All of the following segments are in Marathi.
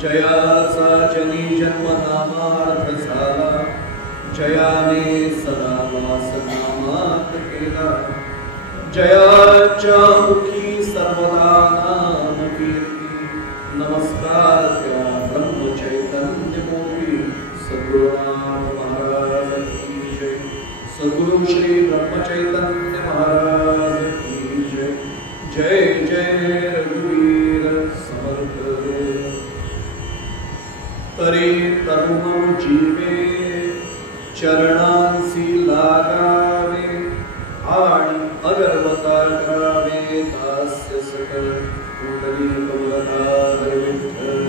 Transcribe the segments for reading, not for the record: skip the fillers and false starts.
जयाचा जनी जन्मनामार्थ झाला, जयाने सदा वास नामात केला, जयाच्या मुखी सर्वदा नाम कीर्ती, नमस्कार त्या ब्रह्म चैतन्य मूर्ती सद्गुरुनाथ महाराज की जय, सद्गुरु श्री ब्रह्म चैतन्य महाराज की जय, जय जय रघुवीर समर्थ। तरी तरुण जीवे चरणांसी लागावे, आणि अगरवता करावे दास्य सकल, कुंडली कमलधार विठ्ठल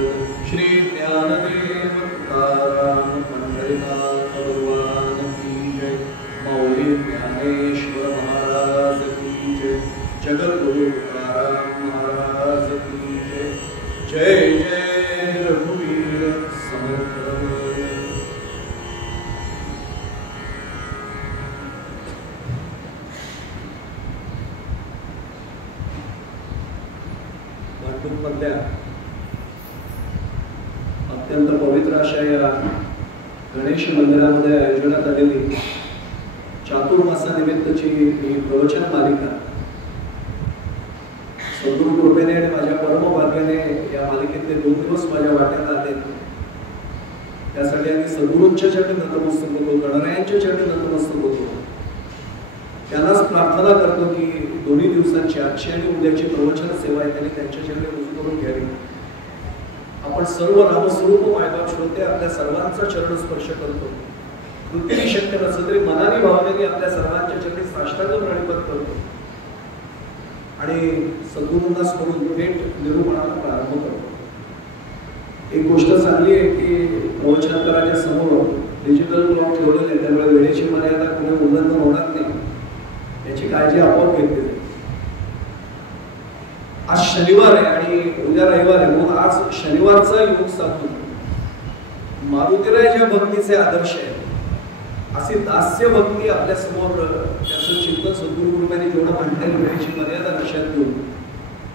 श्री ज्ञानदेव तुकाराम पंढरीनाथ भगवान की जय, मौली ज्ञानेश्वर महाराज की जय, जगद्गुरु तुकाराम महाराज की जय, जय जय रघुवीर समर्थ। मधल्या अत्यंत पवित्र अशा या गणेश मंदिरामध्ये आयोजनात आलेली चातुर्मासानिमित्तची ही प्रवचन मालिका सद्गुरु कृपेने आणि माझ्या परमभाग्याने या मालिकेतले 2 दिवस माझ्या वाट्यात आले। त्यासाठी आम्ही सद्गुरूंच्या चरणी नतमस्तक होतो, गणरायांच्या चरणी नतमस्तक होतो। त्यांनाच प्रार्थना करतो की दोन्ही दिवसांची आजची आणि उद्याची प्रवचन सेवा आहे त्यांनी त्यांच्या चरणी रुजू करून घ्यावी। आपण सर्व नामस्वरूप मायबाप श्रोते आपल्या सर्वांचा चरण स्पर्श करतो, कृतीने शक्य नसलं तरी मनाने भावनेने आपल्या सर्वांच्या चरणी साष्टांग प्रणिपात करतो आणि सद्गुरूंना स्मरून थेट निरूपणाला प्रारंभ करतो। एक गोष्ट चांगली आहे की प्रवचनकाराच्या समोर डिजिटल क्लॉक ठेवलेले आहे, त्यामुळे वेळेची मर्यादा कुठे उल्लंघन होणार नाही याची काळजी आपोआप घेतली जाईल। आज शनिवार आहे आणि उद्या रविवार आहे, म्हणून आज शनिवारचा योग साधून मारुतीरायाच्या भक्तीचे आदर्श आहे अशी दास्य भक्ती आपल्या समोर त्याचं चिंतन सद्गुरु कृपेने जेवढं मांडता येईल वेळेची मर्यादा लक्षात घेऊन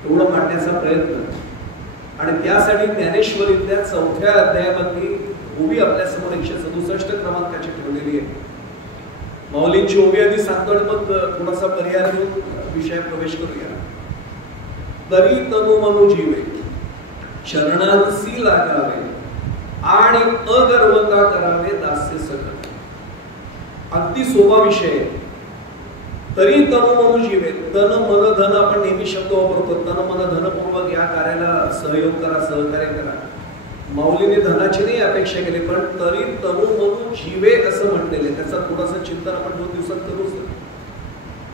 तेवढं मांडण्याचा प्रयत्न, आणि त्यासाठी ज्ञानेश्वरीतल्या 4थ्या अध्यायामधली ओवी आपल्या समोर 167 क्रमांकाची ठेवलेली आहे। माऊलींची ओवी आधी सांगतो आणि मग थोडासा पर्याय देऊन विषयात प्रवेश करूया। तरी तनु मनु जीवे चरणांसी लागावे, आणि अगर्वता करावे दास्य सकल। अगदी सोपा विषय। तरी तनु मनु जीवे, तन मन धन आपण नेहमी शब्द वापरतो, तन मन धनपूर्वक या कार्याला सहयोग करा, सहकार्य करा। माऊलीने धनाची नाही अपेक्षा केली, पण तरी तनु मनु जीवे असं म्हटलेले, त्याचा थोडासा चिंतन आपण 2 दिवसात करूच।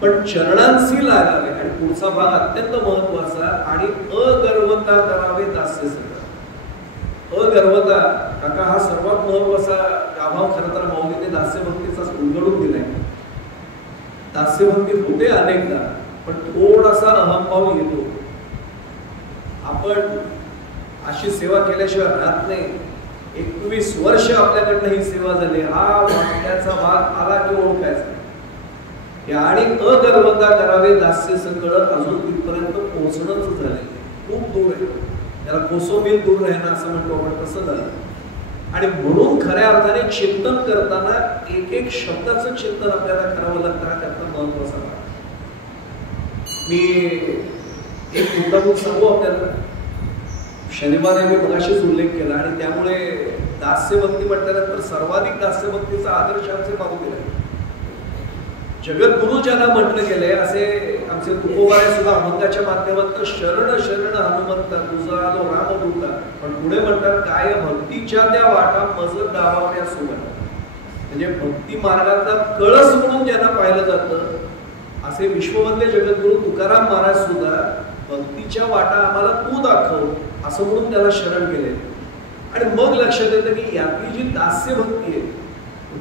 पण चरणांसी लागावे आणि पुढचा भाग अत्यंत महत्वाचा, आणि अगर्वता करावे दास्य सकल। अगर्वता काका हा सर्वात महत्वाचा गाभाव खरं तर माऊलीने दास्यभक्तीचा उलगडून दिलाय। दास्यभक्ती होते अनेकदा, पण थोडासा अहंभाव येतो। आपण अशी सेवा केल्याशिवाय राहत नाही। 21 वर्ष आपल्याकडनं ही सेवा झाली, हा वाक्याचा भाग आला की ओळखायचा। आणि अगर्वता करावे दास्य सकळ अजून तिथपर्यंत पोहोचणंच झाले, खूप दूर आहे, त्याला कोसोमील दूर राहणं असं म्हणतो आपण, तसं झालं। आणि म्हणून खऱ्या अर्थाने चिंतन करताना एक एक शब्दाचं चिंतन आपल्याला करावं लागतं, हा त्यातला महत्वाचा भाग। मी एक मुद्दामून सांगू आपल्याला, शनिवारी मी मगाशीच उल्लेख केला, आणि त्यामुळे दास्यभक्ती म्हटल्यानंतर सर्वाधिक दास्यभक्तीचा आदर्श आमचे मारुतीराय जगद्गुरु ज्यांना म्हटलं गेले, असे आमचे तुकोबारे सुद्धा अभंगाच्या माध्यमातून शरण शरण हनुमंत तुझा आलो रामदूता, पण पुढे म्हणतात काय भक्तीच्या त्या वाटा मज दाबाव्या सोबत, म्हणजे भक्ती मार्गातला कळस म्हणून ज्यांना पाहिलं जातं असे विश्ववंद्य जगद्गुरु तुकाराम महाराज सुद्धा भक्तीच्या वाटा आम्हाला तू दाखव असं म्हणून त्याला शरण केले। आणि मग लक्षात येतं की यातली जी दास्य भक्ती आहे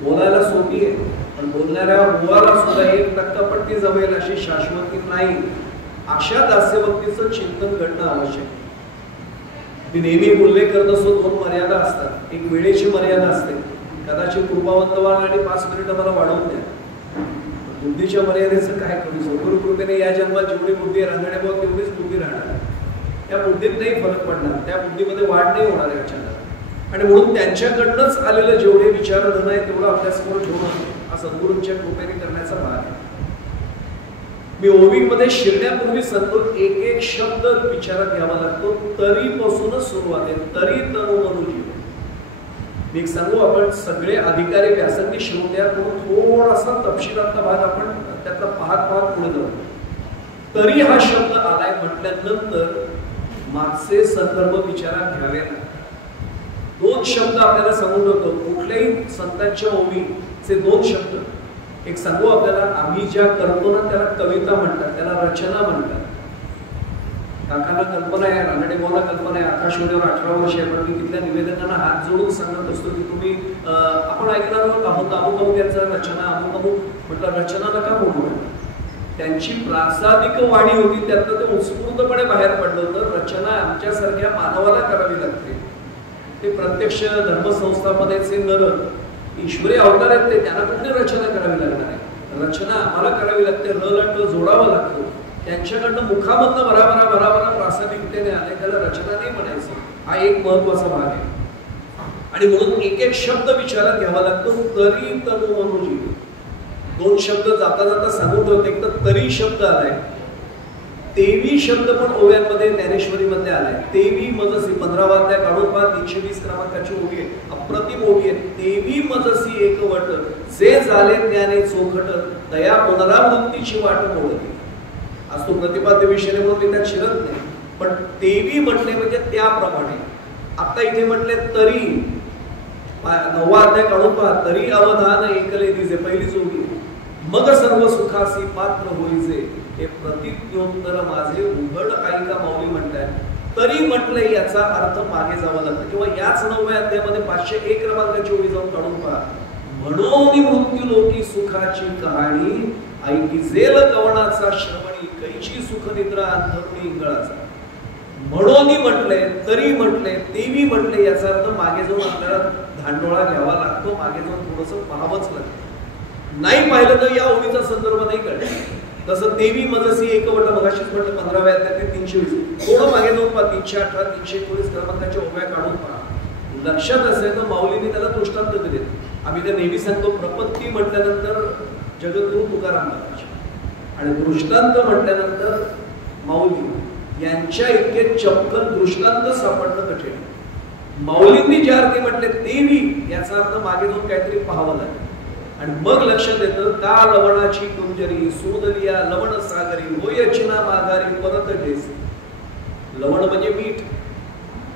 बोलायला सोपी आहे, पण बोलणाऱ्या मुवाला सुद्धा 1% पण ती जमेल अशी शाश्वती नाही। अशा दास्यभक्तीचं चिंतन घडणं आवश्यक। मी नेहमी उल्लेख करत असतो 2 मर्यादा असतात, एक वेळेची मर्यादा असते, कदाचित कृपावंत व्हाल आणि 5 मिनिटं मला वाढवून द्या। बुद्धीच्या मर्यादेचं काय करू, सद्गुरु कृपेने या जन्मात जेवढी बुद्धी राहण्याबाबत तेवढीच बुद्धी राहणार। त्या बुद्धीत नाही फरक पडणार, त्या बुद्धीमध्ये वाढ नाही होणार याच्यात. आणि म्हणून त्यांच्याकडनंच आलेलं जेवढे विचारधन आहे तेवढं आपल्यासमोर ठेवणं हा सद्गुरूंच्या कृपेने करण्याचा भाग आहे. मी ओवीमध्ये शिरण्यापूर्वी सांगतो, एक एक शब्द विचारात घ्यावा लागतो. तरीपासूनच सुरुवात आहे. तरी तनु मनुजीव. मी एक सांगू, आपण सगळे अधिकारी व्यासंगी श्रोत्या म्हणून थोडासा तपशिलातला भाग आपण त्यातला पाहत पाहत पुढे जाऊ. तरी हा शब्द आलाय म्हटल्यानंतर मागचे संदर्भ विचारात घ्यावे लागतात. दोन शब्द आपल्याला सांगून ठेवतो. कुठल्याही संतांच्या ओवीचे दोन शब्द एक सांगू आपल्याला. आम्ही ज्या करतो ना त्याला कविता म्हणतात, त्याला रचना म्हणतात. काकांना कल्पना आहे, रानडे भाऊला कल्पना आहे, आकाशवाणीवर 18 वर्ष आहे, पण मी तिथल्या निवेदकांना हात जोडून सांगत असतो की तुम्ही आपण ऐकणार आहोत अमुक अमुक याचा रचना अमुक अमुक. म्हटलं रचना नका म्हणू. त्यांची प्रासादिक वाणी होती, त्यातनं ते उत्स्फूर्तपणे बाहेर पडलं होतं. रचना आमच्यासारख्या मानवाला करावी लागते. ते प्रत्यक्ष धर्मसंस्थापनेचे नर ईश्वरी अवतार आहेत, ते त्यांना कुठली रचना करावी लागणार आहे. रचना आम्हाला करावी लागते. र जोडावं लागतो. त्यांच्याकडनं मुखामधनं भराभरा भराभरा प्रासादिकतेने आले, त्याला रचना नाही म्हणायचं. हा एक महत्वाचा भाग आहे. आणि म्हणून एक एक शब्द विचारात घ्यावा लागतो. तरी तनु मनुजीव. दोन शब्द जाता जाता सांगून ठेवते. एक तर तरी शब्द आलाय. तेवी शब्द पण ओव्यांमध्ये ज्ञानेश्वरी मध्ये आलाय. तेवी मजसी 15वा अध्याय काढून पहा, 320 क्रमांकाची ओवी आहे. अप्रतिम ओवी आहे. तेवी मजसी एकवट जे झाले ज्ञाने चोखट तया पुनरावृत्तीची वाट मोडली. आज तो प्रतिपाद्य विषय म्हणून मी त्यात शिरत नाही, पण तेवी म्हटले म्हणजे त्याप्रमाणे. आता इथे म्हटले तरी 9वा अध्याय काढून पहा. तरी अवधान एकले दिजे, पहिली ओवी. मग सर्व सुखासी पात्र होईजे हे प्रतिज्ञोत्तर माझे उघड ऐका माऊली म्हणतात. तरी म्हटलंय याचा अर्थ मागे जावा लागतो. किंवा याच 9व्या अध्यायामध्ये 501 क्रमांकाची ओवी जाऊन काढून पहा. म्हणून मृत्यू लोकी सुखाची कहाणी ऐकिजेल कवणाचा श्रवणी कैची सुख निद्रा अंतरुणी इंगळाचा. म्हणून म्हटले, तरी म्हटले, तेवी म्हटले याचा अर्थ मागे जाऊन आपल्याला धांडोळा घ्यावा लागतो. मागे जाऊन थोडंसं पाहावंच लागतं. नाही पाहिलं तर या ओवीचा संदर्भ नाही कळत. तसं तेवी मजसी एकवट मगाशीच म्हटलं 15व्या अध्यायात 320. थोडं मागे जाऊन पहा. 318 319 क्रमांकाच्या ओव्या काढून पहा. लक्षात असेल तर माऊलीने त्याला दृष्टांत दिले. आम्ही त्या नेहमी सांगतो, प्रपत्ती म्हटल्यानंतर जगद्गुरु तुकाराम महाराज आणि दृष्टांत म्हटल्यानंतर माऊली यांच्या इतके चपकन दृष्टांत सापडणं कठीण. माऊलींनी ज्या अर्थी म्हटले तेवी याचा अर्थ मागे जाऊन काहीतरी पाहावं लागेल. आणि मग लक्षात येतं, का लवणाची कुंजरी सुदलिया लवण सागरी होयचिना माघारी परत जेसी. लवण म्हणजे मीठ.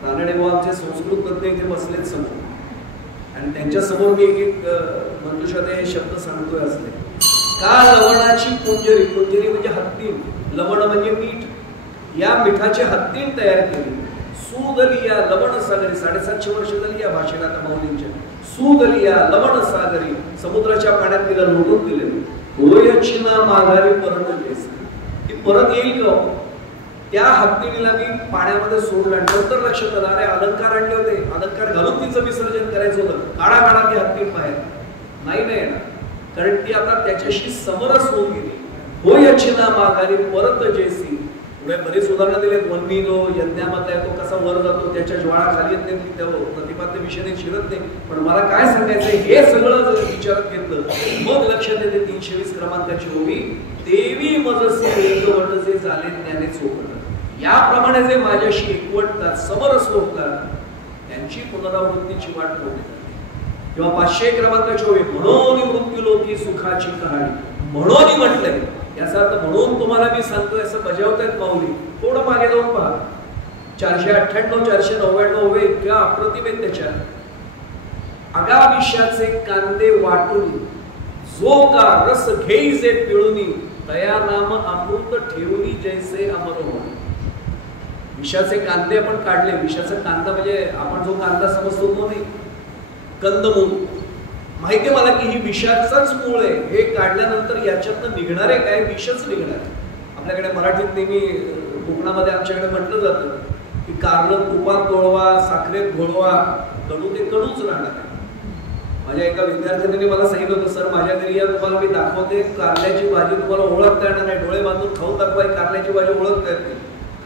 रानडे भाऊ आमचे संस्कृत तज्ञ इथे बसलेत समोर, आणि त्यांच्या समोर मी एक मंजुषात हे शब्द सांगतोय असले. का लवणाची कुंजरी, कुंजरी म्हणजे हत्तीण, लवण म्हणजे मीठ. या मिठाची हत्तीण तयार केली. सुदलिया लवण सागरी, 750 वर्ष झाली या भाषेला आता माऊलींच्या. सुदलिया लवण सागरी, समुद्राच्या पाण्यात तिला लोटून दिले. होयचिना माघारी परत जेसी. ती परत येईल का? त्या हत्तीणीला मी पाण्यामध्ये सोडलं. नंतर लक्षात आलं, अरे अलंकार आणले होते, अलंकार घालून तिचं विसर्जन करायचं होतं. काढा काढा ती हत्तीण बाहेर. नाही येणार, कारण ती आता त्याच्याशी समरस होऊन गेली. होयचिना माघारी परत जेसी. पुढे बरीच उदाहरणं दिलेत. वन्नी जो यज्ञामधला आहे तो कसा वर जातो, त्याच्या ज्वाळा खाली येत नाही, त्या प्रतिपाद्य विषयाने शिरत नाही. पण मला काय सांगायचंय, हे सगळं जर विचारात घेतलं मग लक्षात येते 320 क्रमांकाची ओवी. तेवी मजसी एकवट जे झाले ज्ञाने चोखट. याप्रमाणे जे माझ्याशी एकवटतात, समरस होतात, त्यांची पुनरावृत्तीची वाट मोडली जाते. किंवा 501 क्रमांकाची ओवी. म्हणून मृत्यू लोकी सुखाची कहाणी. म्हणून म्हटलंय याचा अर्थ म्हणून तुम्हाला मी सांगतोय असं बजावतायत माऊली. थोडं मागे जाऊन पहा. 498 499 ओवे इतक्या अप्रतिम आहेत त्याच्यात. आगाविषाचे कांदे वाटून जो का रस घेईजे पिळूनी तया नाम अमृत ठेवणी जैसे अमर होणे. विषाचे कांदे आपण काढले. विषाचा कांदा म्हणजे आपण जो कांदा समजतो तो नाही, कंदमूळ. माहिती आहे मला की ही विषाचाच मूळ आहे. हे काढल्यानंतर याच्यातनं निघणारे काय, विषच निघणार. आपल्याकडे मराठीत नेहमी कोकणामध्ये आमच्याकडे म्हटलं जातं की कारलं तुपात तोळवा, साखरेत घोळवा, कडू ते कडूच राहणार. माझ्या एका विद्यार्थ्यांनी मला सांगितलं होतं, सर माझ्या घरी या तुम्हाला मी दाखवते कारल्याची भाजी, तुम्हाला ओळखता येणार नाही. डोळे बांधून खाऊन दाखवाय, कारल्याची भाजी ओळखता येत नाही.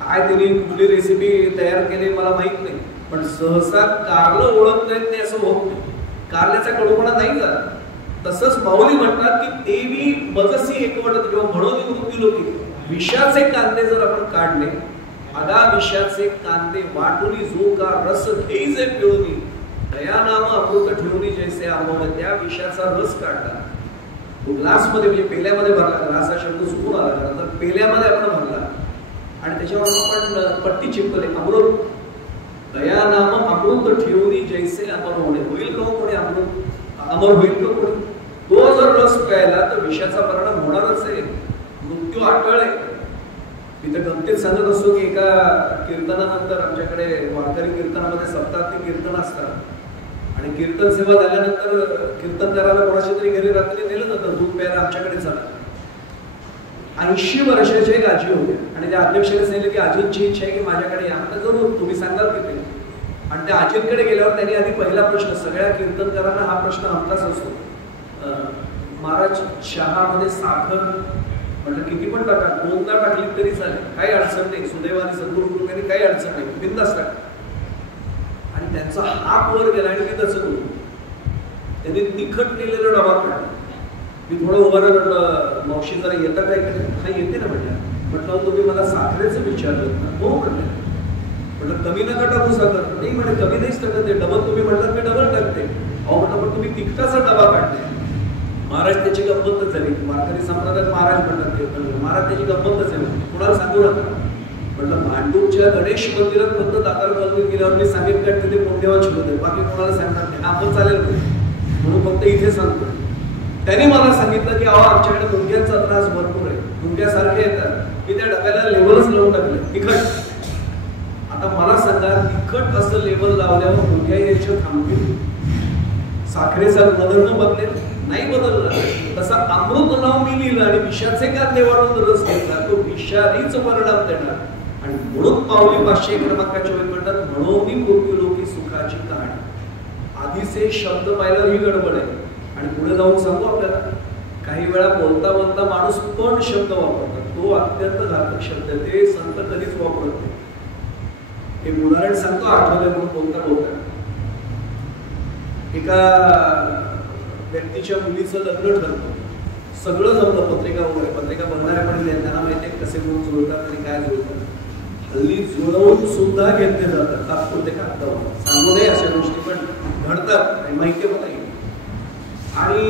काय त्यांनी कुठली रेसिपी तयार केली मला माहित नाही, पण सहसा कारलं ओळखत नाहीत ते असं होत नाही, कारल्याचा कडूपणा नाही जात. तसंच माऊली म्हणतात की देवी मजसी एकवटत किंवा म्हणून मृत्यू लोकी विषाचे कांदे जर आपण काढले, आगा विषाचे कांदे वाटुनी जो का रस घेईजे पिळुनी दया नाम अमृत ठेवणी जैसे आंबव, त्या विषाचा रस काढला ग्लास मध्ये म्हणजे पेल्यामध्ये भरला, ग्लास हा शब्द चुकून आला तर पेल्यामध्ये आपण भरला आणि त्याच्यावर आपण पट्टी चिपकले अमृत दया नाम अमृत ठेवणी जैसे अमर होणे, होईल का कोणी अमृत अमर होईल का कोणी, तो जर रस प्यायला तर विषाचा परिणाम होणारच आहे, मृत्यू अटळ आहे. मी तर गमतीत सांगत असतो की एका कीर्तनानंतर आमच्याकडे वारकरी कीर्तनामध्ये सप्ताहातील कीर्तन असतात आणि कीर्तन सेवा झाल्यानंतर कीर्तन करायला कोणाच्या तरी घरी रात्री नेलं जातं दूध प्यायला, आमच्याकडे झालं. 80 वर्षाचे एक आजी होते आणि त्या अध्यक्षाने सांगितलं की आजींची इच्छा आहे की माझ्याकडे या, आता जरूर तुम्ही सांगाल की ते. आणि त्या आजींकडे गेल्यावर त्यांनी आधी पहिला प्रश्न, सगळ्या कीर्तनकारांना हा प्रश्न हमखास असतो, महाराज चहामध्ये साखर, म्हटलं किती पण टाका, 2दा टाकली तरी चालेल, काही अडचण नाही, सुदैवाने सद्गुरु कृपेने काही अडचण नाही, बिंदास टाका. आणि त्यांचा हात वर गेला आणि मी तसं करू, त्यांनी तिखट केलेला डबा काढला. मी थोडं उभं म्हटलं मावशी जरा येता काय केलं, हा येते ना म्हटलं तुम्ही मला साखरेचं विचारलं ना, हो म्हटलं कमी नका टाकू साखर, नाही म्हणे कमी नाहीच टाकत, डबल तुम्ही म्हटलं मी डबल टाकते. अहो म्हटलं पण तुम्ही तिखटाचा डबा काढले. महाराज त्याची गंमतच झाली, वारकरी संप्रदायात महाराज म्हणतात ते, महाराज त्याची गंमतच आहे, कुणाला सांगू नका. म्हटलं भांडूपच्या गणेश मंदिरात फक्त दातार करून गेल्यावर मी सांगितलं का तिथे पुण्यवान शिकवते, बाकी कोणाला सांगणार नाही, आपण चालेल म्हणून फक्त इथे सांगतो. त्यांनी मला सांगितलं की अहो आमच्याकडे मुंग्यांचा त्रास भरपूर आहे, मुंग्यासारखे येतात, मी त्या डब्याला लेबलच लावून टाकले तिखट. आता मला सांगा तिखट असं लेबल लावल्यावर मुंग्या यायच्या थांबतील, साखरेचा बदलणं बदलेल नाही बदलला. तसा अमृत नाव मी लिहिलं आणि विषाचे कांदे वाढून रस घेतला, तो विषारीच परिणाम देणार. आणि म्हणून पावली 501 क्रमांकाच्या वेळी म्हणतात म्हणून मृत्यू लोकी सुखाची कहाणी. आधीचे शब्द पाहिलं ही गडबड आहे आणि पुढे जाऊन सांगू आपल्याला, काही वेळा बोलता बोलता माणूस पण शब्द वापरतात, तो अत्यंत घातक शब्द आहे, ते संत कधीच वापरत नाही. एक उदाहरण सांगतो आठवलं म्हणून बोलता बोलता. एका व्यक्तीच्या मुलीचं लग्न ठरतं, सगळं जमलं, पत्रिका वगैरे, पत्रिका बघणाऱ्या पण त्यांना माहिती आहे कसे गुण जुळतात आणि काय जुळतात. हल्ली जुळवून सुद्धा घेतले जातात तात्पुरते कागदावर, सांगू नये अशा गोष्टी पण घडतात आणि माहिती होत नाही. आणि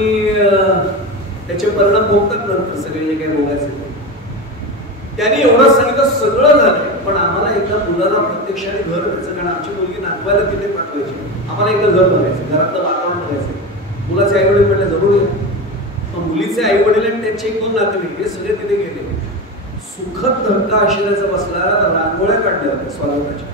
त्याचे परिणाम भोगतात नंतर सगळे जे काही रोगाचे. त्यांनी एवढं सांगितलं सगळं झालंय, पण आम्हाला एकदा मुलाला प्रत्यक्षाने घर द्यायचं, कारण आमची मुलगी नातवायला तिथे पाठवायची, आम्हाला एकदा घर बघायचं, घरातलं वातावरण बघायचं. मुलाचे आई वडील म्हटले जरूर आहे. मग मुलीचे आई वडील आणि त्यांचे 1-2 नातेवाईक हे सगळे तिथे गेले. सुखद धक्का आश्चर्याचा बसला, रांगोळ्या काढल्या होत्या स्वागताच्या.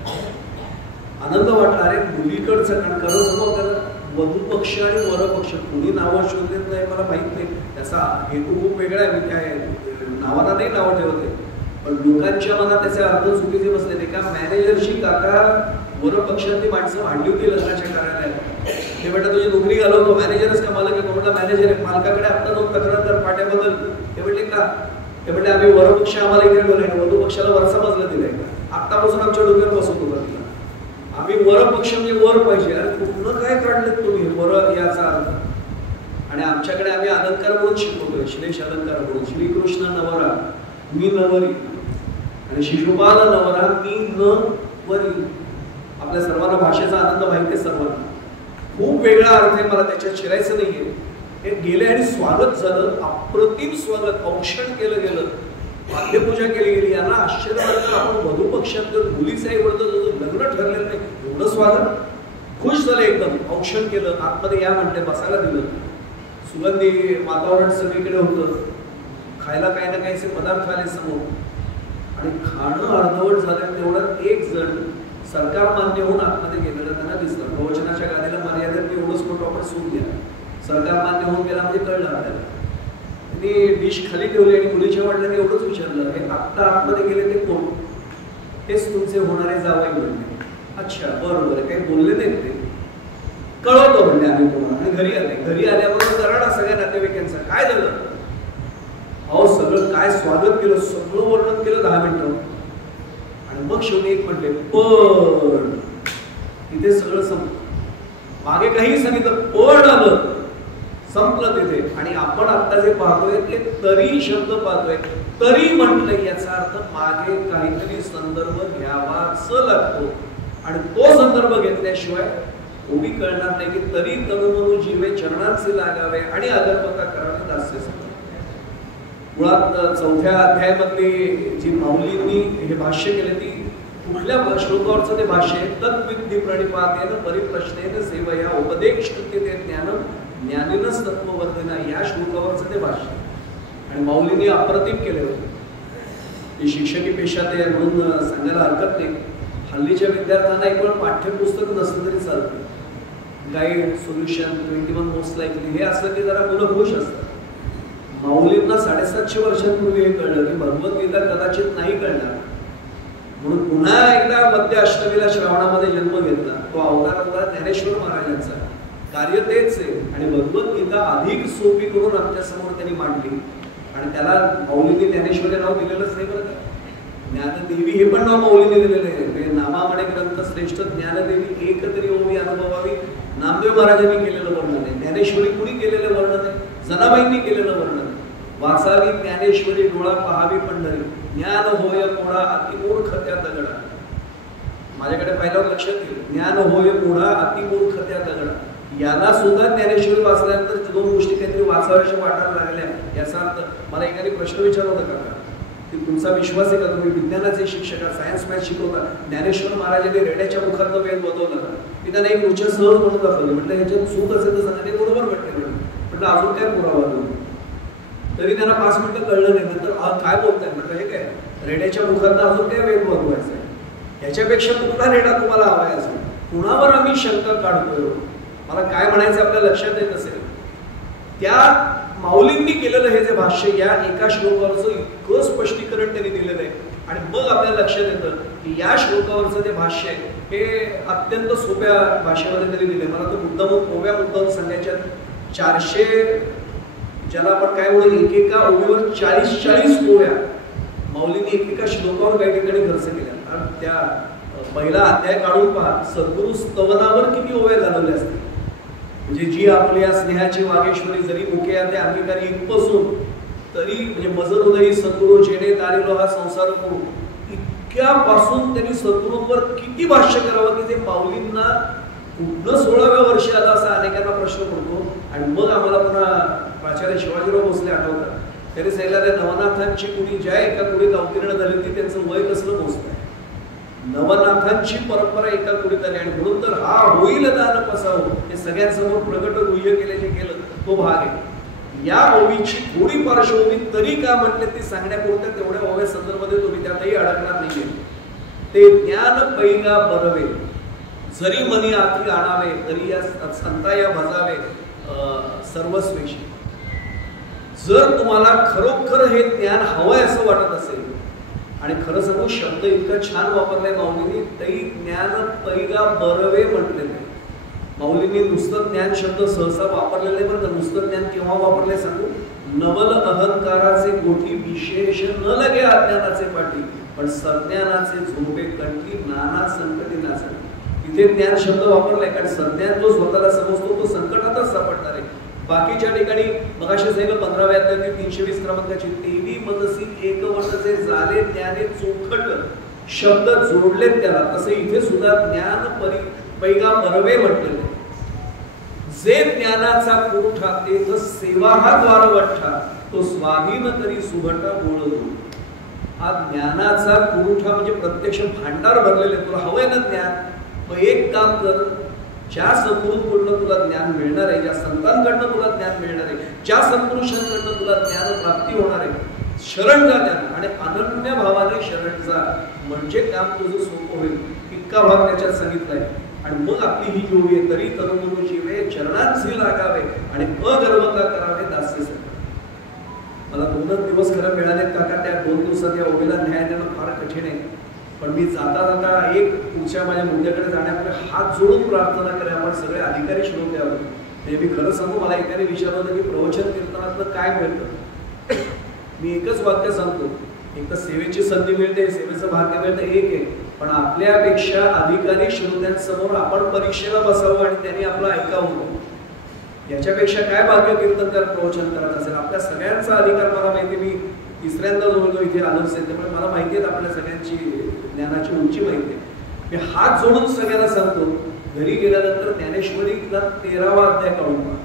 आनंद वाटला, अरे मुलीकडचं कारण खरं समोर त्याला वधू पक्ष आणि वर पक्ष कोणी नावं शोधलेत नाही मला माहित नाही, त्याचा हेतू खूप वेगळा आहे, मी काय नावाला नाही नावं ठेवत आहे, पण लोकांच्या मनात त्याचे अर्थ चुकीचे बसलेले. का मॅनेजरशी काका वर पक्षातली माणसं भांडली होती लग्नाच्या कार्यालयात, ते म्हटलं तुझी नोकरी घालवतो, मॅनेजरच का मालक आहे, तो म्हटलं मॅनेजर आहे, मालकाकडे आता जाऊन तक्रार कर पाट्याबद्दल. ते म्हटले का, ते म्हटले आम्ही वर पक्ष आम्हाला इकडे बोलाय, वधू पक्षाला वरचा मजला दिलाय का, आत्तापासून आमच्या डोक्यावर बसवतो का तिला, आम्ही वर पक्ष म्हणजे वर पाहिजे. अरे कुठलं काय काढलेत तुम्ही वर याचा अर्थ. आणि आमच्याकडे आम्ही अलंकार म्हणून शिकवतोय, श्लेष अलंकार म्हणून, श्रीकृष्ण नवरा मी नवरी आणि शिशुपाल नवरा मी न वरी. आपल्या सर्वांना भाषेचा आनंद माहिती आहे सर्वांना, खूप वेगळा अर्थ आहे, मला त्याच्यात शिरायचं नाहीये. हे गेले आणि स्वागत झालं, अप्रतिम स्वागत, औक्षण केलं गेलं, वाद्यपूजा केली गेली. यांना आश्चर्य वाटलं, आपण वधू पक्षात मुलीचे आई वडील लग्न ठरलेलं नाही, एवढं स्वागत. खुश झाले एकदम, औक्षण केलं, आतमध्ये या म्हणते, बसायला दिलं, सुगंधी वातावरण सगळीकडे होतं, खायला काही ना काहीचे पदार्थ आले समोर आणि खाणं अर्धवट झालं. तेवढं एक जण सरकार मान्य होऊन आतमध्ये गेलेलं त्यांना दिसलं. प्रवचनाच्या गादीला मर्यादेत एवढंच फोटो आपण सूट गेला, सरकार मान्य होऊन गेला म्हणजे कळलं आपल्याला. त्यांनी डिश खाली ठेवली आणि मुलीच्या वडिलांनी एवढंच विचारलं, हे आत्ता आतमध्ये गेले ते कोण, हेच तुमचे होणारे जावई म्हणले. अच्छा बरोबर आहे, काही बोलले नाहीत ते, कळवतो म्हणले आम्ही तुम्हाला. आणि घरी आले, घरी आल्यावर कराडा सगळ्या नातेवाईकांचा काय झालं, अहो सगळं काय स्वागत केलं, सगळं वर्णन केलं 10 मिनिटं. आणि आणि मग शेवटी एक म्हटले पण, तिथे सगळं संपलं. मागे काही सांगितलं, पण आलं, संपलं तिथे. आणि आपण आता जे पाहतोय ते तरी शब्द पाहतोय. तरी म्हटलंय याचा अर्थ मागे काहीतरी संदर्भ घ्यावाच लागतो आणि तो संदर्भ घेतल्याशिवाय ओवी कळणार नाही की तरी तरुमनु जीवे चरणांचे लागावे आणि अगरबत्ता करावे दास्य. मुळात 4थ्या अध्यायामधली जी माऊलींनी हे भाष्य केले ती कुठल्या श्लोकावरचं ते भाष्य आहे? तद्विद्धी प्रणिपातेन परिप्रश्नेन सेवया उपदेक्षते ते ज्ञानम ज्ञानीनच तत्ववर्धना, या श्लोकावरचं ते भाष्य. आणि माऊलींनी अप्रतिम केले होते. ते शिक्षकी पेशात आहे म्हणून सांगायला हरकत नाही. हल्लीच्या विद्यार्थ्यांना एक वेळ पाठ्यपुस्तक नसलं तरी चालतं. गाईड, सोल्युशन, 21 मोस्ट लाईकली हे असलं की जरा मुलं खुश असतात. माऊलींना 750 वर्षांपूर्वी हे कळलं की भगवद्गीता कदाचित नाही कळणार, म्हणून पुन्हा एकदा मध्य अष्टमीला श्रावणामध्ये जन्म घेतला. तो अवतार होता ज्ञानेश्वर महाराजांचा. कार्य तेच आहे. आणि भगवद्गीता अधिक सोपी करून आमच्या समोर त्यांनी मांडली. आणि त्याला माऊलींनी ज्ञानेश्वरी नाव दिलेलंच नाही बरं का. ज्ञानदेवी हे पण नाव माऊलीने दिलेलं आहे. नामामणे ग्रंथ श्रेष्ठ ज्ञानदेवी एक तरी ओवी अनुभवावी, नामदेव महाराजांनी केलेलं वर्णन आहे. ज्ञानेश्वरी कुणी केलेलं वर्णन आहे? जनाबाईंनी केलेलं वर्णन आहे. वाचावी ज्ञानेश्वरी डोळा पहावी पंढरी, ज्ञान होय मोडा अतिमूर्ख त्या दगडा. माझ्याकडे पाहिल्यावर लक्षात येईल, ज्ञान होय मोडा अतिमूर्ख त्या दगडा. याला सुद्धा ज्ञानेश्वरी वाचल्यानंतर 2 गोष्टी काहीतरी वाचाव्याच्या वाटायला लागल्या. याचा अर्थ मला एखादी प्रश्न विचारला होता का की तुमचा विश्वास आहे का, तुम्ही विज्ञानाचे शिक्षक, सायन्स मॅथ शिकवता, ज्ञानेश्वर महाराजांनी रेड्याच्या मुखातलं वेद बदवलं. मी त्यांना एक गोष्ट सहज म्हणून दाखवली. म्हटलं ह्याच्यात चूक असेल तर सांगा. ते बरोबर म्हटले. म्हटलं अजून काय पुरावा देऊ? तरी त्यांना 5 मिनिटं कळलं नाही. नंतर काय बोलताय? म्हटलं हे काय रेड्याच्या मुखातनं अजून काय वेद बदवायचं आहे? ह्याच्यापेक्षा कुठला रेडा तुम्हाला हवा आहे? असेल कुणावर आम्ही शंका काढतोय? मला काय म्हणायचं आपल्या लक्षात येत असेल. त्या माऊलींनी केलेलं हे जे भाष्य, या एका श्लोकावरचं इतकं स्पष्टीकरण त्यांनी दिलेलं आहे. आणि मग आपल्या लक्षात येतं की या श्लोकावरचं जे भाष्य आहे हे अत्यंत सोप्या भाषेमध्ये त्यांनी दिले. मला तो मुद्दामून ओव्या मुद्दामून सांगायच्या 400, ज्याला आपण काय म्हणू, एकेका ओवीवर 40 ओव्या माऊलींनी एकेका श्लोकावर काही ठिकाणी खर्च केल्या. कारण त्या पहिला अध्याय काढून पहा, सद्गुरु स्तवनावर किती ओव्या घालवल्या असतील. म्हणजे जी आपल्या स्नेहाची वागेश्वरी जरी मुके ते अंगीकारी इथपासून तरी म्हणजे मजर उदयी सद्गुरु जेणे तारिलो हा संसार करू, इतक्यापासून त्यांनी सद्गुरूंवर किती भाष्य करावं की ते माऊलींना कुठलं 16व्या वर्षी आलं असा अनेकांना प्रश्न पडतो. आणि मग आम्हाला पुन्हा प्राचार्य शिवाजीराव भोसले आठवतात. त्यांनी सांगितलं त्या नवनाथांची कुणी ज्या एका कुणीत अवतीर्ण झाली होती त्यांचं वय कसलं मोजत आहे. नवनाथांची परंपरा एका कुणीत आली. आणि म्हणून तर हा होईल दान पसावं हे सगळ्यांसमोर प्रगट गुह्य केले जे केलं तो भाग आहे. या ओवीची थोडी पार्श्वभूमी तरी का म्हटले ती सांगण्यापुरत्या तेवढ्या ओव्या संदर्भ देतो मी, त्यातही अडकणार नाहीये. ते ज्ञान पैगा बरवे जरी मनी आती आणावे, तरी या संता या भजावे सर्वस्वेशी. जर तुम्हाला खरोखर हे ज्ञान हवंय असं वाटत असेल, आणि खरं सांगू शब्द इतका छान वापरलाय माऊलींनी, तरी ज्ञान पैगा बरवे म्हटलेलं आहे. माऊलींनी नुसतं ज्ञान शब्द सहसा वापरलेलं आहे बरं का. नुसतं ज्ञान केव्हा वापरले सांगू, नवल अहंकाराचे गोठी विशेष न लगे अज्ञानाचे पाठी, पण सज्ञानाचे झोपे कंठी नाना संकटी नाचते. इथे ज्ञान शब्द वापरलाय कारण सज्ञान जो स्वतःला समजतो तो संकटातच सापडणार आहे. बाकीच्या ठिकाणी मगाशी सांगितलं 15व्या अध्यायातील 320 क्रमांकाची, देवी मदसी एकवटचे झाले ज्ञाने चोखट शब्द जोडलेत त्याला. तसे इथे सुद्धा ज्ञान पैगा बरवे म्हटलेले. जे ज्ञानाचा पुरठा तेथ सेवा हा द्वार वठ्ठा, तो स्वाधीन तरी सुभटा बोळतो. हा ज्ञानाचा पुरठा म्हणजे प्रत्यक्ष भांडार भरलेले. तुला हवंय ना ज्ञान, मग एक काम कर, ज्या सद्गुरूंकडनं तुला ज्ञान मिळणार आहे, ज्या संतांकडनं तुला ज्ञान मिळणार आहे, ज्या सत्पुरुषांकडनं तुला ज्ञान प्राप्ती होणार आहे, शरण जा त्यांना आणि अनन्य भावाने शरण जा, म्हणजे काम तुझं सोपं होईल. इतका भाग त्याच्यात सांगितलाय. आणि मग आपली ही जोडी आहे, तरी तरुण जीवे चरणांशी लागावे आणि अगर्वता करावे दास्य. मला 2 दिवस खरं मिळालेत काका. त्या 2 दिवसात या ओवीला न्याय देणं फार कठीण आहे. पण मी जाता जाता एक पुढच्या माझ्या मुद्द्याकडे जाण्यापूर्वी हात जोडून प्रार्थना करा, आपण सगळे अधिकारी श्रोते आहोत. ते मी खरं सांगू, मला एकाने विचारलं होतं की प्रवचन कीर्तनातलं काय मिळतं. मी एकच वाक्य सांगतो, एक तर सेवेची संधी मिळते, सेवेचं भाग्य मिळतं, एक आहे. पण आपल्यापेक्षा अधिकारी श्रोत्यांसमोर आपण परीक्षेला बसावं आणि त्यांनी आपलं ऐकावं, याच्यापेक्षा काय भाग्य कीर्तनकार प्रवचन करत असेल. आपल्या सगळ्यांचा अधिकार मला माहिती, मी तिसऱ्यांदा जवळजवळ इथे आलो असेल, त्यामुळे मला माहिती आहे आपल्या सगळ्यांची ज्ञानाची उंची माहिती आहे. मी हात जोडून सगळ्यांना सांगतो, घरी गेल्यानंतर ज्ञानेश्वरीतला 13वा अध्याय काढून पहा.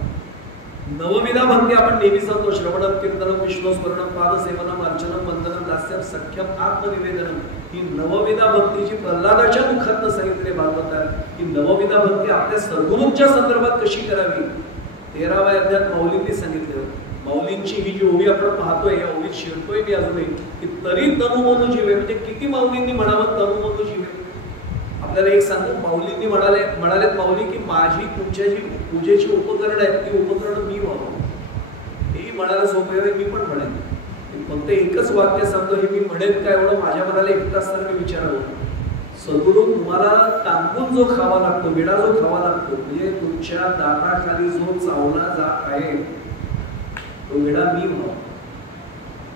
नवविधा भक्ती आपण नेहमी सांगतो, श्रवणम कीर्तनम विष्णुस्मरणम पादसेवनम अर्चनम वंदनम दास्यम सख्यम आत्मनिवेदनम. ही नवविधा भक्तीची प्रल्हादाच्या मुखातनं सांगितले भागवतात. ही नवविधा भक्ती आपल्या सद्गुरूंच्या संदर्भात कशी करावी 13व्या अध्यायात माऊलींनी सांगितले. माऊलींची ही जी ओवी आपण पाहतोय, या ओवीत शिरतोय मी अजूनही, की तरी तनुमनु जीवे, म्हणजे किती माऊलींनी म्हणावं तनुमनु जीवे. आपल्याला एक सांगू, माऊलींनी म्हणालेत माऊली की माझी तुमच्या जी पूजेची उपकरण आहेत ती उपकरण मी व्हावं. हेही म्हणायला सोपे आहे, मी पण म्हणेन. फक्त एकच वाक्य सांगतो, हे मी म्हणेन काय एवढं माझ्या मनाला एकटा असताना मी विचारावं. सद्गुरू तुम्हाला टांगून जो खावा लागतो, विडा जो खावा लागतो, म्हणजे तुमच्या दाताखाली जो चावला जात आहे तो विडा मी व्हावा.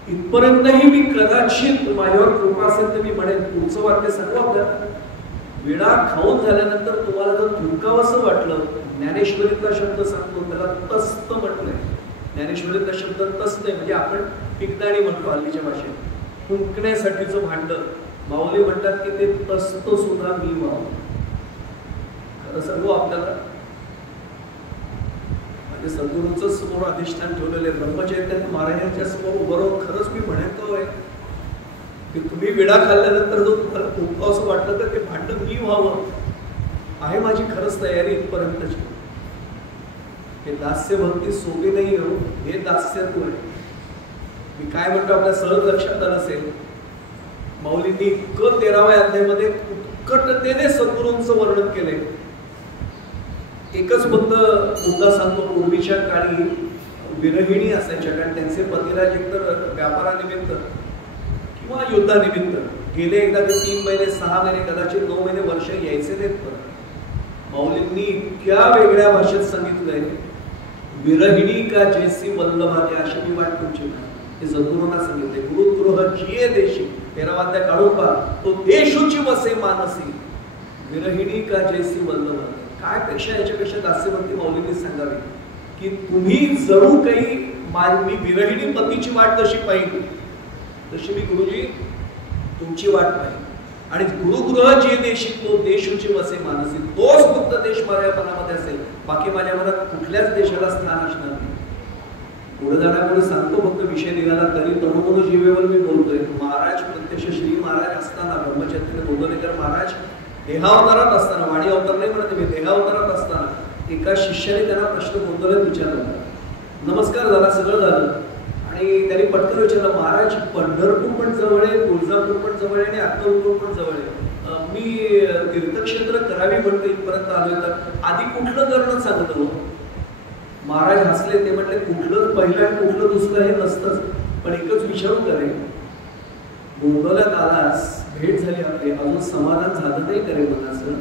इथपर्यंतही मी कदाचित माझ्यावर कृपा असेल तर मी म्हणेन. पुढचं वाक्य सांगू आपल्याला, विडा खाऊन झाल्यानंतर तुम्हाला जर थुंकावंसं वाटलं, ज्ञानेश्वरीतला शब्द सांगतो, त्याला तस्त म्हटलंय. ज्ञानेश्वरीतला शब्द तस्त आहे, म्हणजे आपण पिकदाणी म्हणतो हल्लीच्या भाषेत, फुंकण्यासाठीचं भांड. माऊली म्हणतात की ते तस्त सुद्धा मी व्हावं. खरं सांगू आपल्याला, म्हणजे सद्गुरूंचं समोर अधिष्ठान ठेवलेले ब्रह्मचैतन्य महाराजांच्या समोर उभं राहून खरंच मी म्हणतो आहे की तुम्ही विडा खाल्ल्यानंतर जो तुम्हाला खूप असं वाटलं तर ते भांड मी व्हावं, आहे माझी खरंच तयारी इथपर्यंतची. हे दास्य भक्ती सोपी नाही हो, हे दास्यत्व आहे. मी काय म्हणतो आपल्या सहज लक्षात आलं असेल, माऊलींनी इतकं 13व्या अध्यायामध्ये उत्कटतेने सद्गुरूंचं वर्णन केले. एकच फक्त मुद्दा सांगतो, पूर्वीच्या काळी विरहिणी असायच्या, कारण त्यांचे पतिराज एकतर व्यापारानिमित्त किंवा युद्धानिमित्त गेले एकदा ते 3 महिने 6 महिने कदाचित 9 महिने वर्ष यायचे नाहीत. परत माऊलींनी इतक्या वेगळ्या भाषेत सांगितलंय, विरहिणी का जैसी वल्लभाते, अशी मी वाट तुमची. हे सद्गुरूंना सांगितले. गुरुगृह जिये देशी 13वा अध्याय काढून पहा, तो देशूची वसे मानसी, विरहिणी का जैसी वल्लभाते. काय पेक्षा याच्यापेक्षा दास्यभक्ती माऊलींनी सांगावी की तुम्ही जरूर काही मी विरहिणी पतीची वाट जशी पाहिली तशी मी गुरुजी तुमची वाट पाहिली. आणि गुरुगृह जे देशी तो देशूची वसे मानसी, तोच फक्त देश माझ्या मनामध्ये असेल, बाकी माझ्या मनात कुठल्याच देशाला स्थान असणार नाही. पुढे जाण्यापुढे सांगतो, फक्त विषय निघाला तरी तनुमनु जीवेवर मी बोलतोय. महाराज प्रत्यक्ष श्री महाराज असताना, ब्रह्मचैतन्य गोंदवलेकर महाराज देहावतारात असताना, वाणी अवतार नाही म्हणत मी, देहावतारात असताना एका शिष्याने त्यांना प्रश्न गोंधळत विचारला. नमस्कार झाला, सगळं झालं, आणि त्यांनी पटकन विचारलं, महाराज पंढरपूर पण जवळ आहे, तुळजापूर पण जवळ आहे आणि अक्कलकोट पण जवळ आहे, मी तीर्थक्षेत्र करावी म्हणतो इथपर्यंत आलोय, तर आधी कुठलं करणं चांगलं हो? महाराज हसले. ते म्हटले, कुठलं पहिलं आणि कुठलं दुसरं हे नसतंच, पण एकच विचारू करे, गोंधळात आलास, भेट झाली आपली, अजून समाधान झालं नाही करे मनाचं?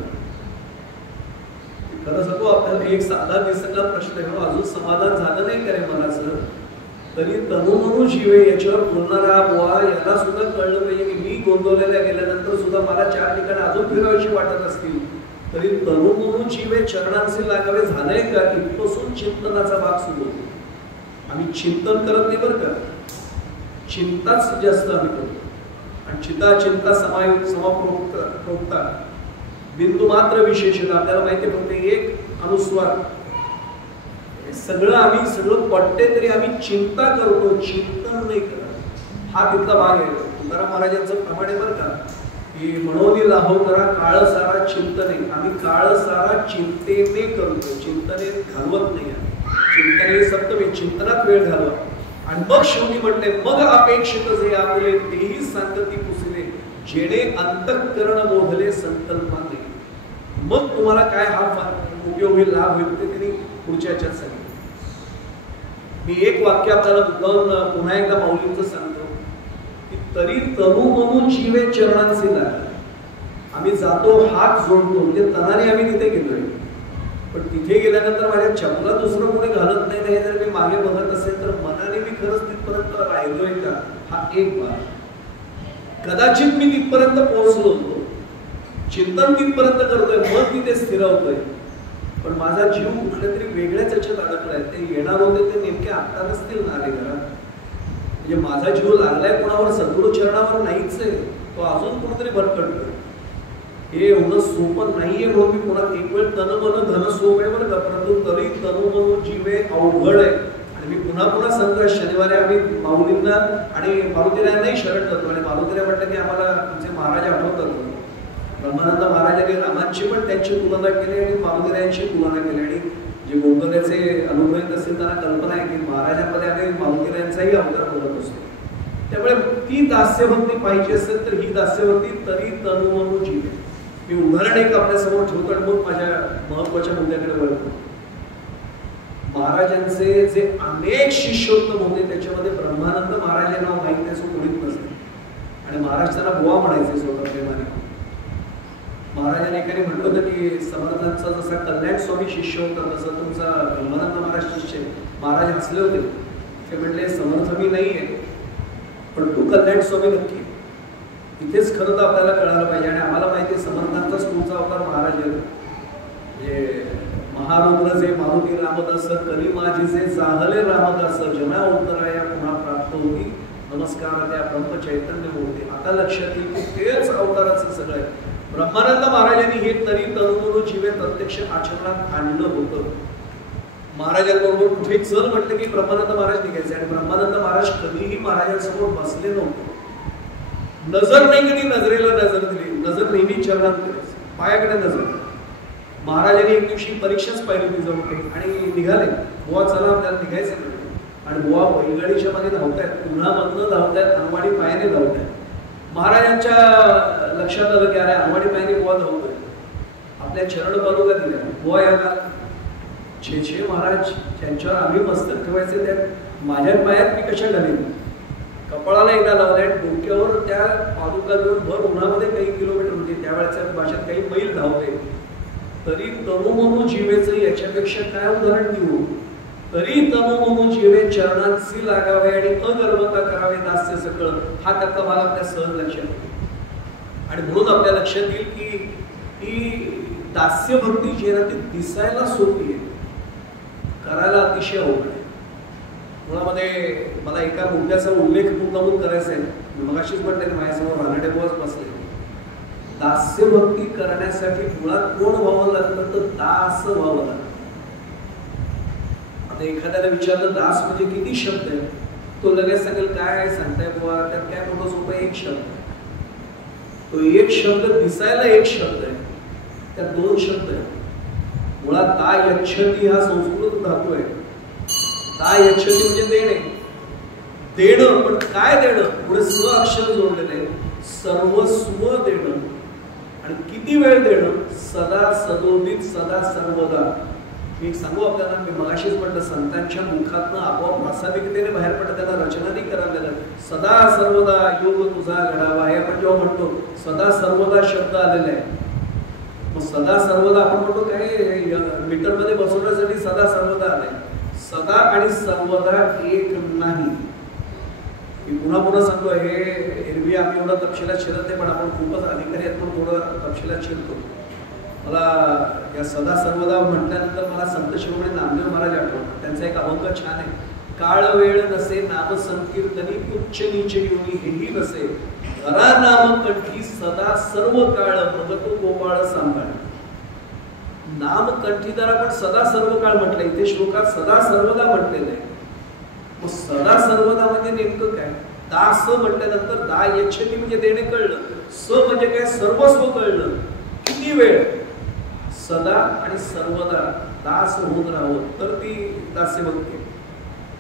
खरं सांगू आपल्याला, एक साधा दिसला प्रश्न आहे, अजून समाधान झालं नाही करे मनाचं, तरी तनुमनु जीवे याच्यावर बोलणारा बुवा याला सुद्धा कळलं पाहिजे की मी गोंदवलेल्या गेल्यानंतर सुद्धा मला 4 ठिकाणी अजून फिरावीशी वाटत असतील, तरी तनुमनु जीवे चरणांचे लागावे झालंय का? इथपासून चिंतनाचा भाग सुरू होतो. आम्ही चिंतन करत नाही बरं का, चिंताच जास्त आम्ही करतो. आणि चिंता समाप्रोक्ता बिंदू मात्र विशेषता. आपल्याला माहिती फक्त एक अनुस्वार, सगळं आम्ही सगळं पटते तरी आम्ही चिंता करतो, चिंतन नाही करत. हा तिथला भाग आहे. तुकाराम महाराजांचं प्रमाणे बरं का, की म्हणून लाहो करा काळ सारा चिंतने. आम्ही काळ सारा चिंतेने करतो, चिंतने घालवत नाही. चिंतने सप्तमी, चिंतनात वेळ घालवा. आणि मग शेवटी म्हटले, मग अपेक्षित जे आपुले तेही सांगती पुसले, जेणे अंतःकरण मोधले संकल्पाने. मग तुम्हाला काय हा उपयोगी लाभ होईल ते त्यांनी पुढच्या याच्यात सांगितलं. मी एक वाक्य आपल्याला मुद्दाम पुन्हा एकदा माऊलींचं सांगतो की तरी तनुमनु जीवे चरणांचे लाग. आम्ही जातो, हात जोडतो, म्हणजे तनाने आम्ही तिथे गेलोय, पण तिथे गेल्यानंतर माझ्या चपला दुसरं कोणी घालत नाही, हे जर मी मागे बघत असेल तर मनाने मी खरंच तिथपर्यंत राहिलोय का? हा एक भाग. कदाचित मी तिथपर्यंत पोहोचलो होतो, चिंतन तिथपर्यंत करतोय, मन तिथे स्थिरावतोय, पण माझा जीव कुठल्या तरी वेगळ्याच याच्यात अडकलाय. ते येणार होते ते नेमके आत्ता नसतील ना आले घरात. म्हणजे माझा जीव लागलाय कोणावर, सद्गुरू चरणावर नाहीच आहे, तो अजून कुठेतरी भरकटतोय. हे एवढं सोपं नाहीये म्हणून मी पुन्हा एक वेळ तन मन धन सोप आहे बरं का, परंतु तरी तनु मनो जीवे अवघड आहे. आणि मी पुन्हा पुन्हा सांगतोय, शनिवारी आम्ही माऊलींना आणि मारुतीरायांनाही शरण करतो. आणि मारुतीराय म्हटलं की आम्हाला तुमचे महाराज आठवतात. ब्रह्मानंद महाराजांनी रामांची पण त्यांची तुलना केली आणि मारुतीरायांची तुलना केली. आणि जे गोंधळ्याचे अनुभव असतील त्यांना कल्पना आहे की महाराजांमध्ये आम्ही मारुतीरायांचाही अवतार बोलत असतो. त्यामुळे ती दास्यभक्ती पाहिजे असेल तर ही दास्यभक्ती तरी तनु मनो जीवे. मी उदाहरण एक आपल्यासमोर ठेवतो आणि मग माझ्या महत्वाच्या मुद्द्याकडे वळतो. महाराजांचे जे अनेक शिष्योत्तम होते त्याच्यामध्ये ब्रह्मानंद महाराज हे नाव माहिती असं कोणीच नसेल. आणि महाराज त्यांना बुवा म्हणायचे स्वतः प्रेमाने. महाराजांनी एकाने म्हटलं होतं की समर्थांचा जसा कल्याण स्वामी शिष्य होता तसा तुमचा ब्रह्मानंद महाराज शिष्य. महाराज हसले होते. ते म्हटले समर्थ मी नाहीये पण तू कल्याण स्वामी नक्की. इथेच खरं तर आपल्याला कळायला पाहिजे. आणि आम्हाला माहिती आहे समर्थांचाच पुढचा अवतार महाराज आहे. म्हणजे महारुद्र जे मारुती रामदास कली माझी जे जाहले रामदास जना उत्तराया पुन्हा प्राप्त होती नमस्कार त्या ब्रह्म चैतन्य होते. आता लक्षात येईल की तेच अवताराचं सगळं आहे. ब्रह्मानंद महाराजांनी हे तरी तनु जीवे प्रत्यक्ष आचरणात आणलं होतं. महाराजांबरोबर कुठे चल म्हटलं की ब्रह्मानंद महाराज निघायचे. आणि ब्रह्मानंद महाराज कधीही महाराजांसमोर बसले नव्हते. नजर नाही कधी नजरेला नजर दिली. नजर नेहमी चरणात करायची, पायाकडे नजर. महाराजांनी एक दिवशी परीक्षाच पाहिली ती जाऊन आणि निघाले. बुवा चला आपल्याला निघायचं म्हणजे. आणि बुवा बैलगाडीच्या मध्ये धावतायत, पुन्हा मधनं धावतायत, अनवाडी पायाने धावतायत. महाराजांच्या लक्षात आलं की अरे अनवाडी पायाने बुवा धावतोय, आपल्या चरण बाजूला दिल्या. बुवा याला छे छे महाराज त्यांच्यावर आम्ही मस्तक ठेवायचे, त्या माझ्या पायात मी कशा घालीन. कपाळाला एकदा लावलाय, डोक्यावर त्या पादुका घेऊन भर उन्हामध्ये काही किलोमीटर होते, त्यावेळेच्या भाषेत काही मैल धावते. तरी तनु मनो जीवेचं याच्यापेक्षा काय उदाहरण देऊ. तरी तनु मनो जीवे चरणांशी लागावे आणि अगर्वता करावे दास्य सकळ. हा त्याचा भाग आपल्या सहज लक्षात येईल. आणि म्हणून आपल्या लक्षात येईल की ही दास्य भक्ती जी आहे ती दिसायला सोपी आहे, करायला अतिशय अवघड आहे. मुळामध्ये मला एका मुद्द्याचा उल्लेख मुद्दामून करायचा आहे. मगाशीच म्हटलं की माझ्यासमोर रानडे बुवाच बसले. दास्य भक्ती करण्यासाठी मुळात कोण व्हावं लागतं तर दास व्हावं लागतं. आता एखाद्याला विचारलं दास म्हणजे किती शब्द आहे, तो लगेच सांगेल काय सांगताय बुवा, त्यात काय मोठं सोपं एक शब्द आहे. तो एक शब्द दिसायला एक शब्द आहे, त्यात दोन शब्द आहे. मुळात दा यच्छती हा संस्कृत धातू आहे. दा यच्छती म्हणजे देणे, देणं. पण काय देणं, पुढे स्व अक्षर जोडलेलं आहे. सर्वस्व देणं. आणि किती वेळ देणं, सदा सदोदित सदा सर्वदा. मी सांगू आपल्याला, मी मगाशीच म्हटलं संतांच्या मुखातनं आपोआप प्रासादिकतेने बाहेर पडत, त्याला रचना नाही करायला लागत. सदा सर्वदा योग तुझा घडावा हे आपण जेव्हा म्हणतो सदा सर्वदा शब्द आलेला आहे. मग सदा सर्वदा आपण म्हणतो काय मीटरमध्ये बसवण्यासाठी सदा सर्वदा आलाय. सदा आणि सर्वदा एक नाही. मी पुन्हा पुन्हा सांगतो, हे एरवी आम्ही एवढं तपशिलात शिरत नाही, पण आपण खूपच अधिकारी आहेत म्हणून थोडं तपशिलात शिरतो. मला या सदा सर्वदा म्हटल्यानंतर मला संत शिरोमणी नामदेव महाराज आठवतात. त्यांचा एक अभंग छान आहे. काळ वेळ नसे नाम संकीर्तनी उच्च नीच योनी हेही नसे घरा नाम कंठी सदा सर्व काळ भगतो गोपाळ सांभाळ. नाम कंठीदार आपण सदा सर्व काळ म्हटलंय, इथे श्लोकात सदा सर्वदा म्हटलेलं आहे. मग सदा सर्वदा म्हणजे नेमकं काय. दास म्हटल्यानंतर दा यच्छती म्हणजे देणे कळलं, स म्हणजे काय सर्वस्व कळलं. किती वेळ, सदा आणि सर्वदा दास होऊन राहावं तर ती दास्य भक्ती.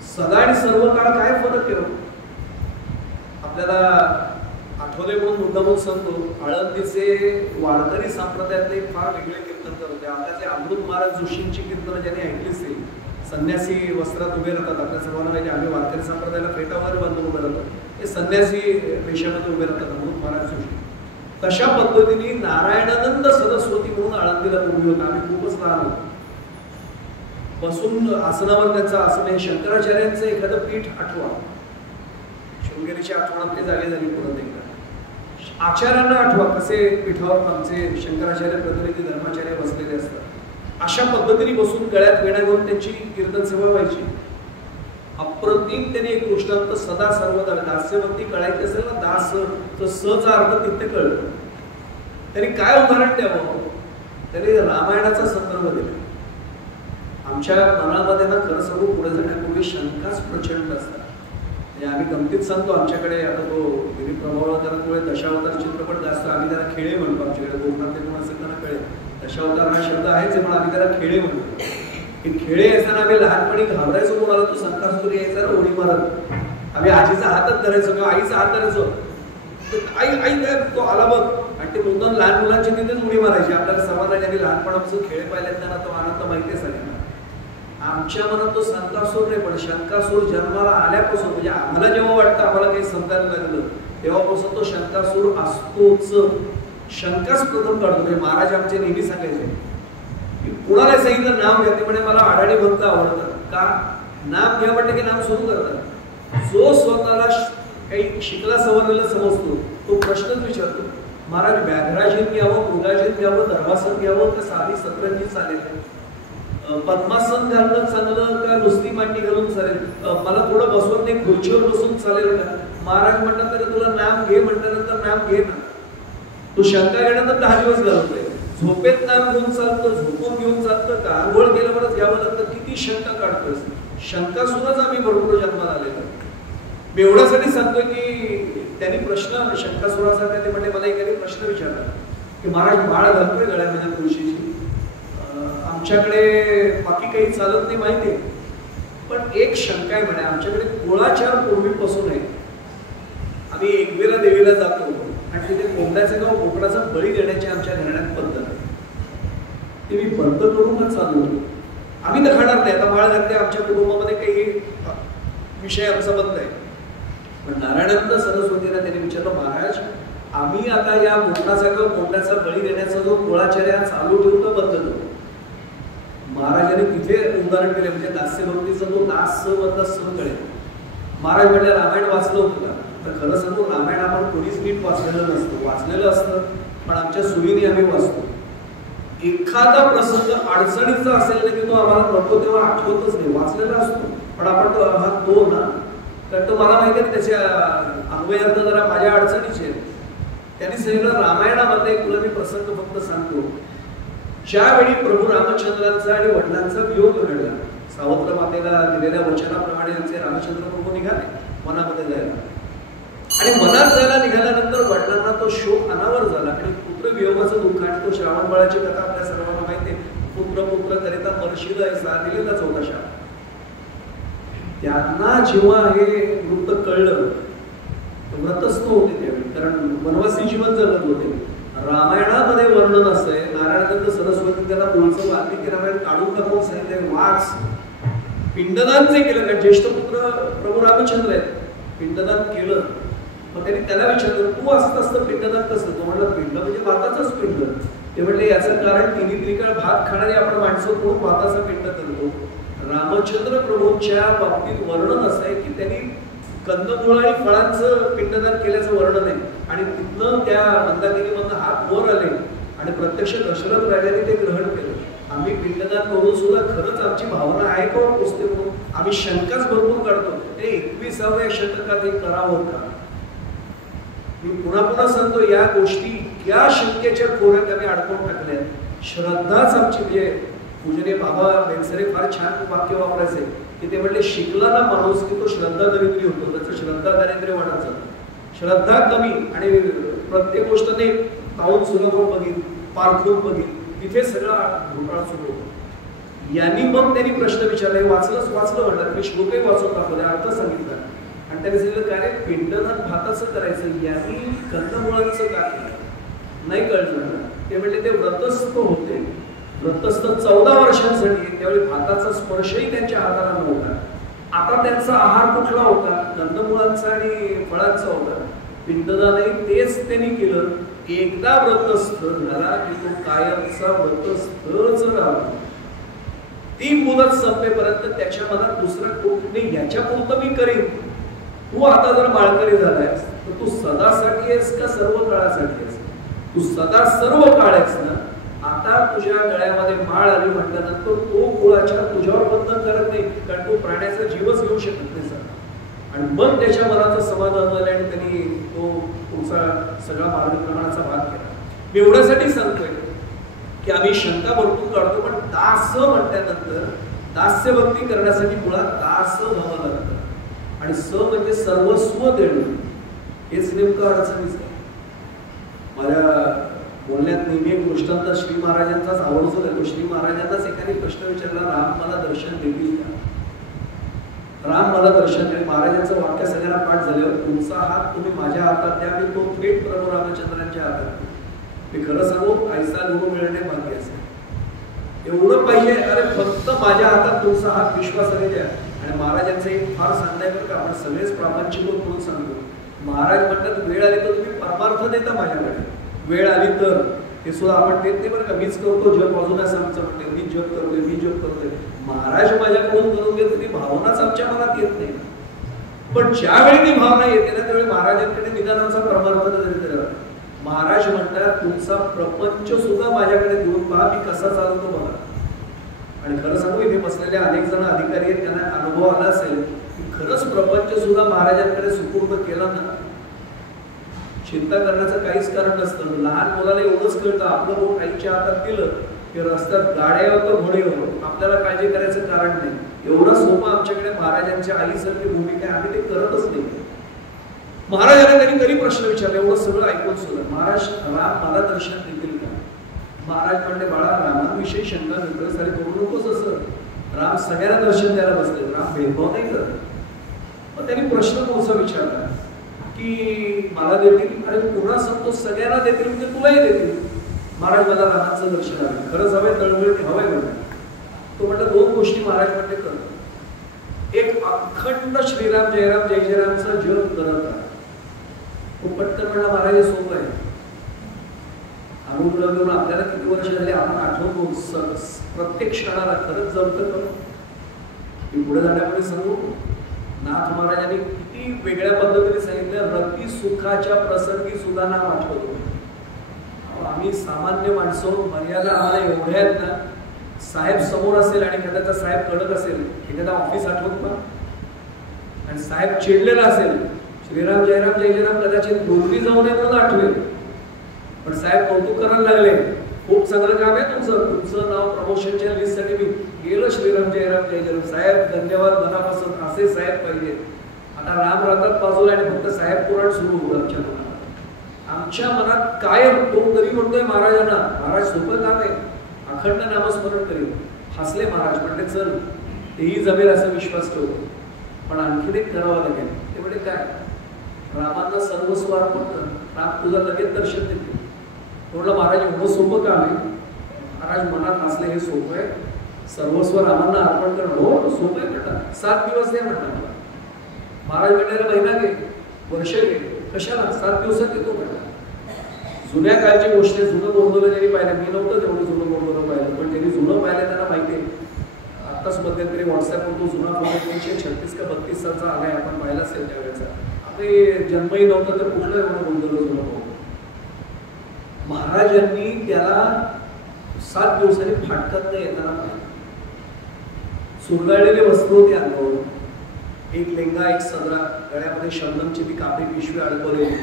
सदा आणि सर्व काळ काय फरक आहे. आपल्याला आठवले म्हणून मुद्दामून सांगतो, आळंदीचे वारकरी संप्रदायातले फार वेगळे कीर्तनकर होते. आपल्याचे अमृत महाराज जोशींची कीर्तनं ज्यांनी ऐकली असेल, संन्यासी वस्त्रात उभे राहतात. आपल्या सर्वांना माहिती, आम्ही वारकरी संप्रदायाला फेटा वगैरे बांधून उभे राहतो. हे संन्यासी वेशामध्ये उभे राहतात अमृत महाराज जोशी. तशा पद्धतीने नारायणानंद सरस्वती म्हणून आळंदीला उभी होता. आम्ही खूपच लहान होतो. बसून आसनावर त्यांचं आसन आहे. शंकराचार्यांचं एखादं पीठ आठवा, शृंगेरीच्या आठवणात ते जागे झाली परत एकदा. आचार्यांना आठवा कसे पीठावर आमचे शंकराचार्य प्रतिनिधी धर्माचार्य बसलेले असतात. अशा पद्धतीने बसून गळ्यात वेणा घेऊन त्यांची कीर्तन सेवा व्हायची. अप्रतिम त्यांनी एक दृष्टांत सदा सर्वदा दास्यवंती कळायची असेल ना, दास तर सचा अर्थ तिथे कळतो. त्यांनी काय उदाहरण द्यावं, त्यांनी रामायणाचा संदर्भ दिला. आमच्या मनामध्ये ना खरं सांगू पुढे जाण्यापूर्वी शंकाच प्रचंड असतात. आम्ही गमतीत सांगतो आमच्याकडे आता तो दिलीप प्रभावळकरांमुळे दशावतार चित्रपट जास्त आम्ही त्याला खेळे म्हणतो. आमच्याकडे कोकणातले कोण असेल त्यांना कळेल. दशावतार हा शब्द आहेच पण आम्ही त्याला खेळे म्हणतो. की खेळे असताना आम्ही लहानपणी घाबरायचो कोणाला, तो संतासुरी यायचा ना उडी मारत. आम्ही आजीचा हातच धरायचो किंवा आईचा हात धरायचो. आई आई काय तो आला बघ, आणि ते मुद्दाम लहान मुलांची तिथेच उडी मारायची. आपल्याला समाजाने आम्ही लहानपणापासून खेळ पाहिल्यात त्यांना तो आनंद माहितीच आहे. आमच्या मनात तो संतासूर नाही, पण शंकासूर जन्माला आल्यापासून म्हणजे आम्हाला जेव्हा वाटतं आम्हाला काही समजायला लागलं तेव्हापासून तो शंकासूर असतोच. शंकाच प्रथम काढतो. महाराज आमचे नेहमी सांगायचे की कुणाला सांगितलं नाम घ्या, ते म्हणे मला आडाणी भक्त आवडतात. का नाम घ्या म्हटलं की नाम सुरू करतात. जो स्वतःला काही शिकला सवरलेला समजतो तो प्रश्नच विचारतो, महाराज व्याघ्राजीत घ्यावं, मृगाजीत घ्यावं, धर्मासन घ्यावं का साधी सतरंजी चालेल, पद्मासन घालणं चांगलं का नुसती मांडी घालून चालेल, मला थोडं बसवत नाही खुर्चीवर बसून चालेल का. महाराज म्हणतात तर तुला नाम घे म्हटल्यानंतर नाम घे ना. तू शंका घेण्यानंतर 10 दिवस घालवतोय. झोपेत नाम घेऊन चालतं, झोपून घेऊन चालतं का, आंघोळ केल्यावरच घ्यावं लागतं. किती शंका काढतोस. शंका सुद्धा आम्ही भरपूर जन्माला आलेलो. मी एवढ्यासाठी सांगतोय की त्यांनी प्रश्न शंकासुरासारखा ते म्हणजे मला एखादी प्रश्न विचारला की महाराज बाळ घालतोय गळ्यामध्ये तुळशीची, आमच्याकडे बाकी काही चालत नाही माहिती आहे, पण एक शंका आहे म्हणे आमच्याकडे कुळाचार पूर्वीपासून आहे. आम्ही एकविरा देवीला जातो आणि तिथे कोंबड्याचं गाव कोकणाचा बळी देण्याची आमच्या घराण्यात पद्धत आहे. ती मी बंद करूनच चालू होतो. आम्ही तर खाणार नाही. आता बाळ घातले आमच्या कुटुंबामध्ये काही विषय आमचा बंद आहे. पण नारायणानंद सरस्वतीला त्यांनी विचारलं, महाराज आम्ही आता या कोकणाचा गाव कोंबड्याचा बळी देण्याचा जो कुळाचार्य चालू ठेवतो बंद करतो. महाराजांनी तिथे उदाहरण दिले म्हणजे दास्यभक्तीचा तो दास मधला सण कळेल. महाराज म्हणले रामायण वाचलं होतं का, तर खरं सांगू रामायण आपण कोणीच नीट वाचलेलं नसतं. वाचलेलं असतं पण आमच्या सोयीने आम्ही वाचतो. एखादा प्रसंग अडचणीचा असेल ना की तो आम्हाला नको तेव्हा आठवतच नाही. वाचलेला असतो पण आपण तो ना, तर तो मला माहिती आहे त्याच्या अन्वयार्थ जरा माझ्या अडचणीचे आहेत. त्यांनी सांगितलं रामायणामध्ये तुला मी प्रसंग फक्त सांगतो. ज्यावेळी प्रभू रामचंद्रांचा आणि वडिलांचा वियोग घडला, सावत्र मातेला दिलेल्या वचनाप्रमाणे आमचे रामचंद्र प्रभू निघाले मनामध्ये जायला, आणि मनात जायला निघाल्यानंतर वडिलांना तो शोक अनावर झाला आणि पुत्र वियोगाचं दुःख. आणि तो श्रावण बाळाची कथा आपल्या सर्वांना माहिती आहे. पुत्र करिता परशील ऐसा दिलेलाच होता शाप. त्यांना जेव्हा हे वृत्त कळलं व्रतस्थ होते त्यावेळी, कारण वनवासी जीवन जगत होते. रामायणामध्ये वर्णन असतंय, नारायणानंद सरस्वती त्यांना मूळचं वाल्मिकी रामायण काढून टाकून सांगितलंय वाच. पिंडदान जे केलं का, ज्येष्ठ पुत्र प्रभू रामचंद्र आहेत, पिंडदान केलं. मग त्यांनी त्याला विचारलं तू असतं पिंडदान कसं. तो म्हणला पिंड म्हणजे भाताचंच पिंड. ते म्हणले याचं कारण तिन्ही त्रिकाळ भात खाणारे आपण माणसं कोण भाताचा पिंड करतो. रामचंद्र प्रभूंच्या बाबतीत वर्णन असं आहे की त्यांनी कंदमुळ आणि फळांचं पिंडदान केल्याचं वर्णन आहे. आणि तिथनं त्या मंदाकिनीमधनं हात वर आले आणि प्रत्यक्ष दशरथ राजाने ते ग्रहण केलं. आम्ही पिंडदान करून सुद्धा खरंच आमची भावना आहे का पुसते म्हणून आम्ही शंकाच भरपूर काढतो. 21व्या शतकात हे करावं का. मी पुन्हा सांगतो या गोष्टी या शंकेच्या खोऱ्यात आम्ही अडकून टाकल्या. श्रद्धाच आमची म्हणजे पूजनीय बाबा बेनसरे फार छान वाक्य वापरायचे की ते म्हणले शिकला ना माणूस की तो श्रद्धा दरिद्री होतो. त्याचं श्रद्धा दारिद्र्य वाढायचं. श्रद्धा कमी आणि प्रत्येक गोष्ट नाही पाहून सुलभ बघील पारखून बघील तिथे सगळा घोटाळा सुरू होतो. यांनी मग त्यांनी प्रश्न विचारले. वाचलं म्हणतात मी श्लोकही वाचून दाखवले अर्थ सांगितला आणि त्यांनी सांगितलं काय रे पिंडदान भाताचं करायचं यांनी कंदमुळांचं का केलं नाही कळलं. ते म्हणले ते व्रतस्थ होते. व्रतस्थ 14 वर्षांसाठी त्यावेळी भाताचा स्पर्शही त्यांच्या हाताला नव्हता. आता त्यांचा आहार कुठला होता कंदमुळांचा आणि फळांचा होता. पिंडदानही तेच त्यांनी केलं. एकदा व्रतस्थ झाला की तो कायमचा व्रतस्थच राहिला. ती मुदत संपेपर्यंत त्याच्या मनात दुसरं कोण नाही याच्या पुरतं मी करीन. तू आता जर माळकरी झालायस तर तू सदासाठी आहेस का सर्व काळासाठी आहेस? तू सदा सर्व काळ आहेस ना. आता तुझ्या गळ्यामध्ये माळ आली म्हटल्यानंतर तो कुळाच्या तुझ्यावर बंधन करत नाही, कारण तो प्राण्याचा जीवच घेऊ शकत नाही सर. आणि मग त्याच्या मनाचं समाधान झालं आणि त्यांनी तो पुढचा सगळा मार्गक्रमणाचा भाग केला. मी एवढ्यासाठी सांगतोय की आम्ही शंका भरपूर काढतो, पण दास म्हटल्यानंतर दास्य भक्ती करण्यासाठी मुळात दास व्हावं लागतं. आणि स म्हणजे सर्वस्व देणं, हेच नेमकं अडचणीच आहे. माझ्या बोलण्यात नेहमी एक दृष्टांत श्री महाराजांचाच आवर्जून येतो. श्री महाराजांनाच एकाने प्रश्न विचारला, राम मला दर्शन देतील का? राम मला दर्शन देईल. महाराजांचं वाक्य सगळ्यांना पाठ झाल्यावर, तुमचा हात तुम्ही माझ्या हातात द्या, मी तो थेट प्रभू रामचंद्रांच्या हातात. मी खरं सांगू, ऐसा गुरु मिळणे भाग्य असेल. एवढं पाहिजे, अरे फक्त माझ्या हातात तुमचा हात विश्वासाने द्या. आणि महाराजांचं एक फार सांगणं आहे बरं का, आपण सगळेच प्रापंचिक म्हणून सांगतो. महाराज म्हणतात, वेळ आली तर तुम्ही परमार्थ देता माझ्याकडे, वेळ आली तर. हे सुद्धा आपण देत नाही बरं का. मीच करतो जप, अजून असं आमचं म्हणते, मी जप करतोय, मी जप करतोय. महाराज माझ्याकडून करून घेत, ती भावनाच आमच्या मनात येत नाही. पण ज्यावेळी ती भावना येते ना, त्यावेळी महाराजांकडे निदानाचा परमार्थ तरी महाराज म्हणतात, तुमचा प्रपंच सुद्धा माझ्याकडे देऊन पहा, मी कसा चालवतो बघा. आणि खरं सांगू, इथे बसलेले अनेक जण अधिकारी आहेत, त्यांना अनुभव आला असेल की खरंच प्रपंच सुद्धा महाराजांकडे सुपूर्द केला ना, चिंता करण्याचं काहीच कारण नसतं. लहान मुलाला एवढंच कळतं, आपलं बोट आईच्या हातात दिलं की रस्त्यात गाड्या होतो, घोडे होतो, आपल्याला काळजी करायचं कारण नाही. एवढं सोपं आमच्याकडे महाराजांच्या आईसारखी भूमिका आहे, आम्ही ते करतच नाही. महाराजांना त्यांनी तरी प्रश्न विचारले, एवढं सगळं ऐकून सुद्धा, महाराज राम मला दर्शन देतील का? महाराज म्हणले, बाळा रामांविषयी शंका घेतोय सारे करू नकोस असं. राम सगळ्यांना दर्शन द्यायला बसले, राम भेदभाव नाही करत. मग त्यांनी प्रश्न पुढचा विचारला की मला देतील? अरे पुन्हा सांगतो, सगळ्यांना देतील म्हणजे तुलाही देतील. महाराज मला रामाचं दर्शन हवे, खरंच हवंय, तळमळीने हवंय म्हणा. तो म्हटलं, दोन गोष्टी महाराज म्हणले करतो. एक अखंड श्रीराम जयराम जय जयरामचा जप करत आहे. तो पटकन म्हणला, महाराज हे सोपं आहे. अनुग्रह घेऊन आपल्याला किती वर्ष झाले आपण आठवतो, प्रत्येक क्षणाला खरंच जमतं का? मी पुढे जाण्यापुढे सांगू, नाथ महाराजांनी किती वेगळ्या पद्धतीने सांगितलं, रती सुखाच्या प्रसंगी सुद्धा नाम आठवतो. आम्ही सामान्य माणसं, मर्यादा आम्हाला एवढ्या आहेत ना. साहेब समोर असेल आणि एखाद्याचा साहेब कडक असेल, एखादा ऑफिस आठवत ना, आणि साहेब चिडलेला असेल, श्रीराम जयराम जय जयराम कदाचित बोलली जाऊ नये म्हणून आठवेल, पण साहेब कौतुक करायला लागले, खूप चांगलं काम आहे तुमचं, तुमचं नाव प्रमोशनच्या लिस्टसाठी मी गेलं, श्रीराम जयराम जय जयराम, साहेब धन्यवाद मनापासून, असे साहेब पाहिजे. आता राम रातात बाजूला आणि फक्त साहेब पुराण सुरू होतं आमच्या मनात. आमच्या मनात कायम तो तरी म्हणतोय महाराजांना, महाराज सोपं काम आहे, अखंड नामस्मरण करीत. हसले महाराज, म्हणले चल तेही जमेल असा विश्वास ठेवतो, पण आणखीन एक करावं लागेल. ते म्हणजे काय? रामांना सर्वस्व अर्पण कर, राम तुझा लगेच दर्शन देते. म्हटलं महाराज एवढं सोपं काम आहे? महाराज मनात हसले, हे सोपं आहे, सर्वस्व रामांना अर्पण करणं? हो सोपं आहे म्हटलं, 7 दिवस द्या म्हटलं मला. महाराज म्हणणारे महिना घे, वर्ष घे, कशाला, 7 दिवसात येतो म्हटलं. जुन्या काळची गोष्ट आहे, जुनं गोंधळ त्यांनी पाहिलं, मी नव्हतं तेवढं जुनं गोंधळ पाहिलं, पण त्यांनी जुनं पाहिलं त्यांना माहिती आहे. आत्ताच मध्यंतरी व्हॉट्सअपवर तो जुना फोन 1936 का 32 सालचा आलाय, आपण पाहिला असेल त्यावेळेचा. आपले जन्मही नव्हतं तर कुठलं एवढं गोंधळ जुनं होतं. महाराजांनी त्याला 7 दिवसांनी फाटकात येताना पाहिलं. चुरगाळलेले वस्त्र होते अंगावर, एक लेंगा, एक सदरा, गळ्यामध्ये शबनमची ती कापडी पिशवी अडकवलेली.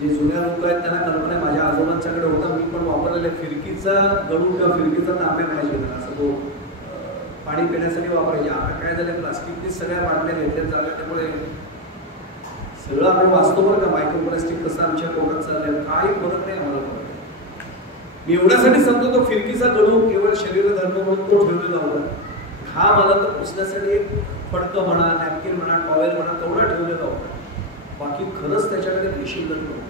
जे जुन्या लोक आहेत त्यांना कल्पना आहे, माझ्या आजोबांच्याकडे होता, मी पण वापरलेला फिरकीचा गडू किंवा फिरकीचा तांब्या पाहिजे असं, तो पाणी पिण्यासाठी वापरायचे. आता काय झालं, प्लास्टिकची सगळ्या बाटल्या घेतल्या जागा, त्यामुळे सगळं आपण वाचतो बरं का, मायक्रोप्लास्टिक कसं आमच्या पोटात चाललंय, काही फरक नाही आम्हाला पडत. मी एवढ्यासाठी सांगतो, तो फिरकीचा गडू केवळ शरीर धर्म म्हणून तो ठेवलेला होता. घाम आला तर पुसण्यासाठी एक फडकं म्हणा, नॅपकिन म्हणा, टॉवेल म्हणा, तेवढा ठेवलेला होता. बाकी खरंच त्याच्याकडे काही शिल्लक नव्हतं.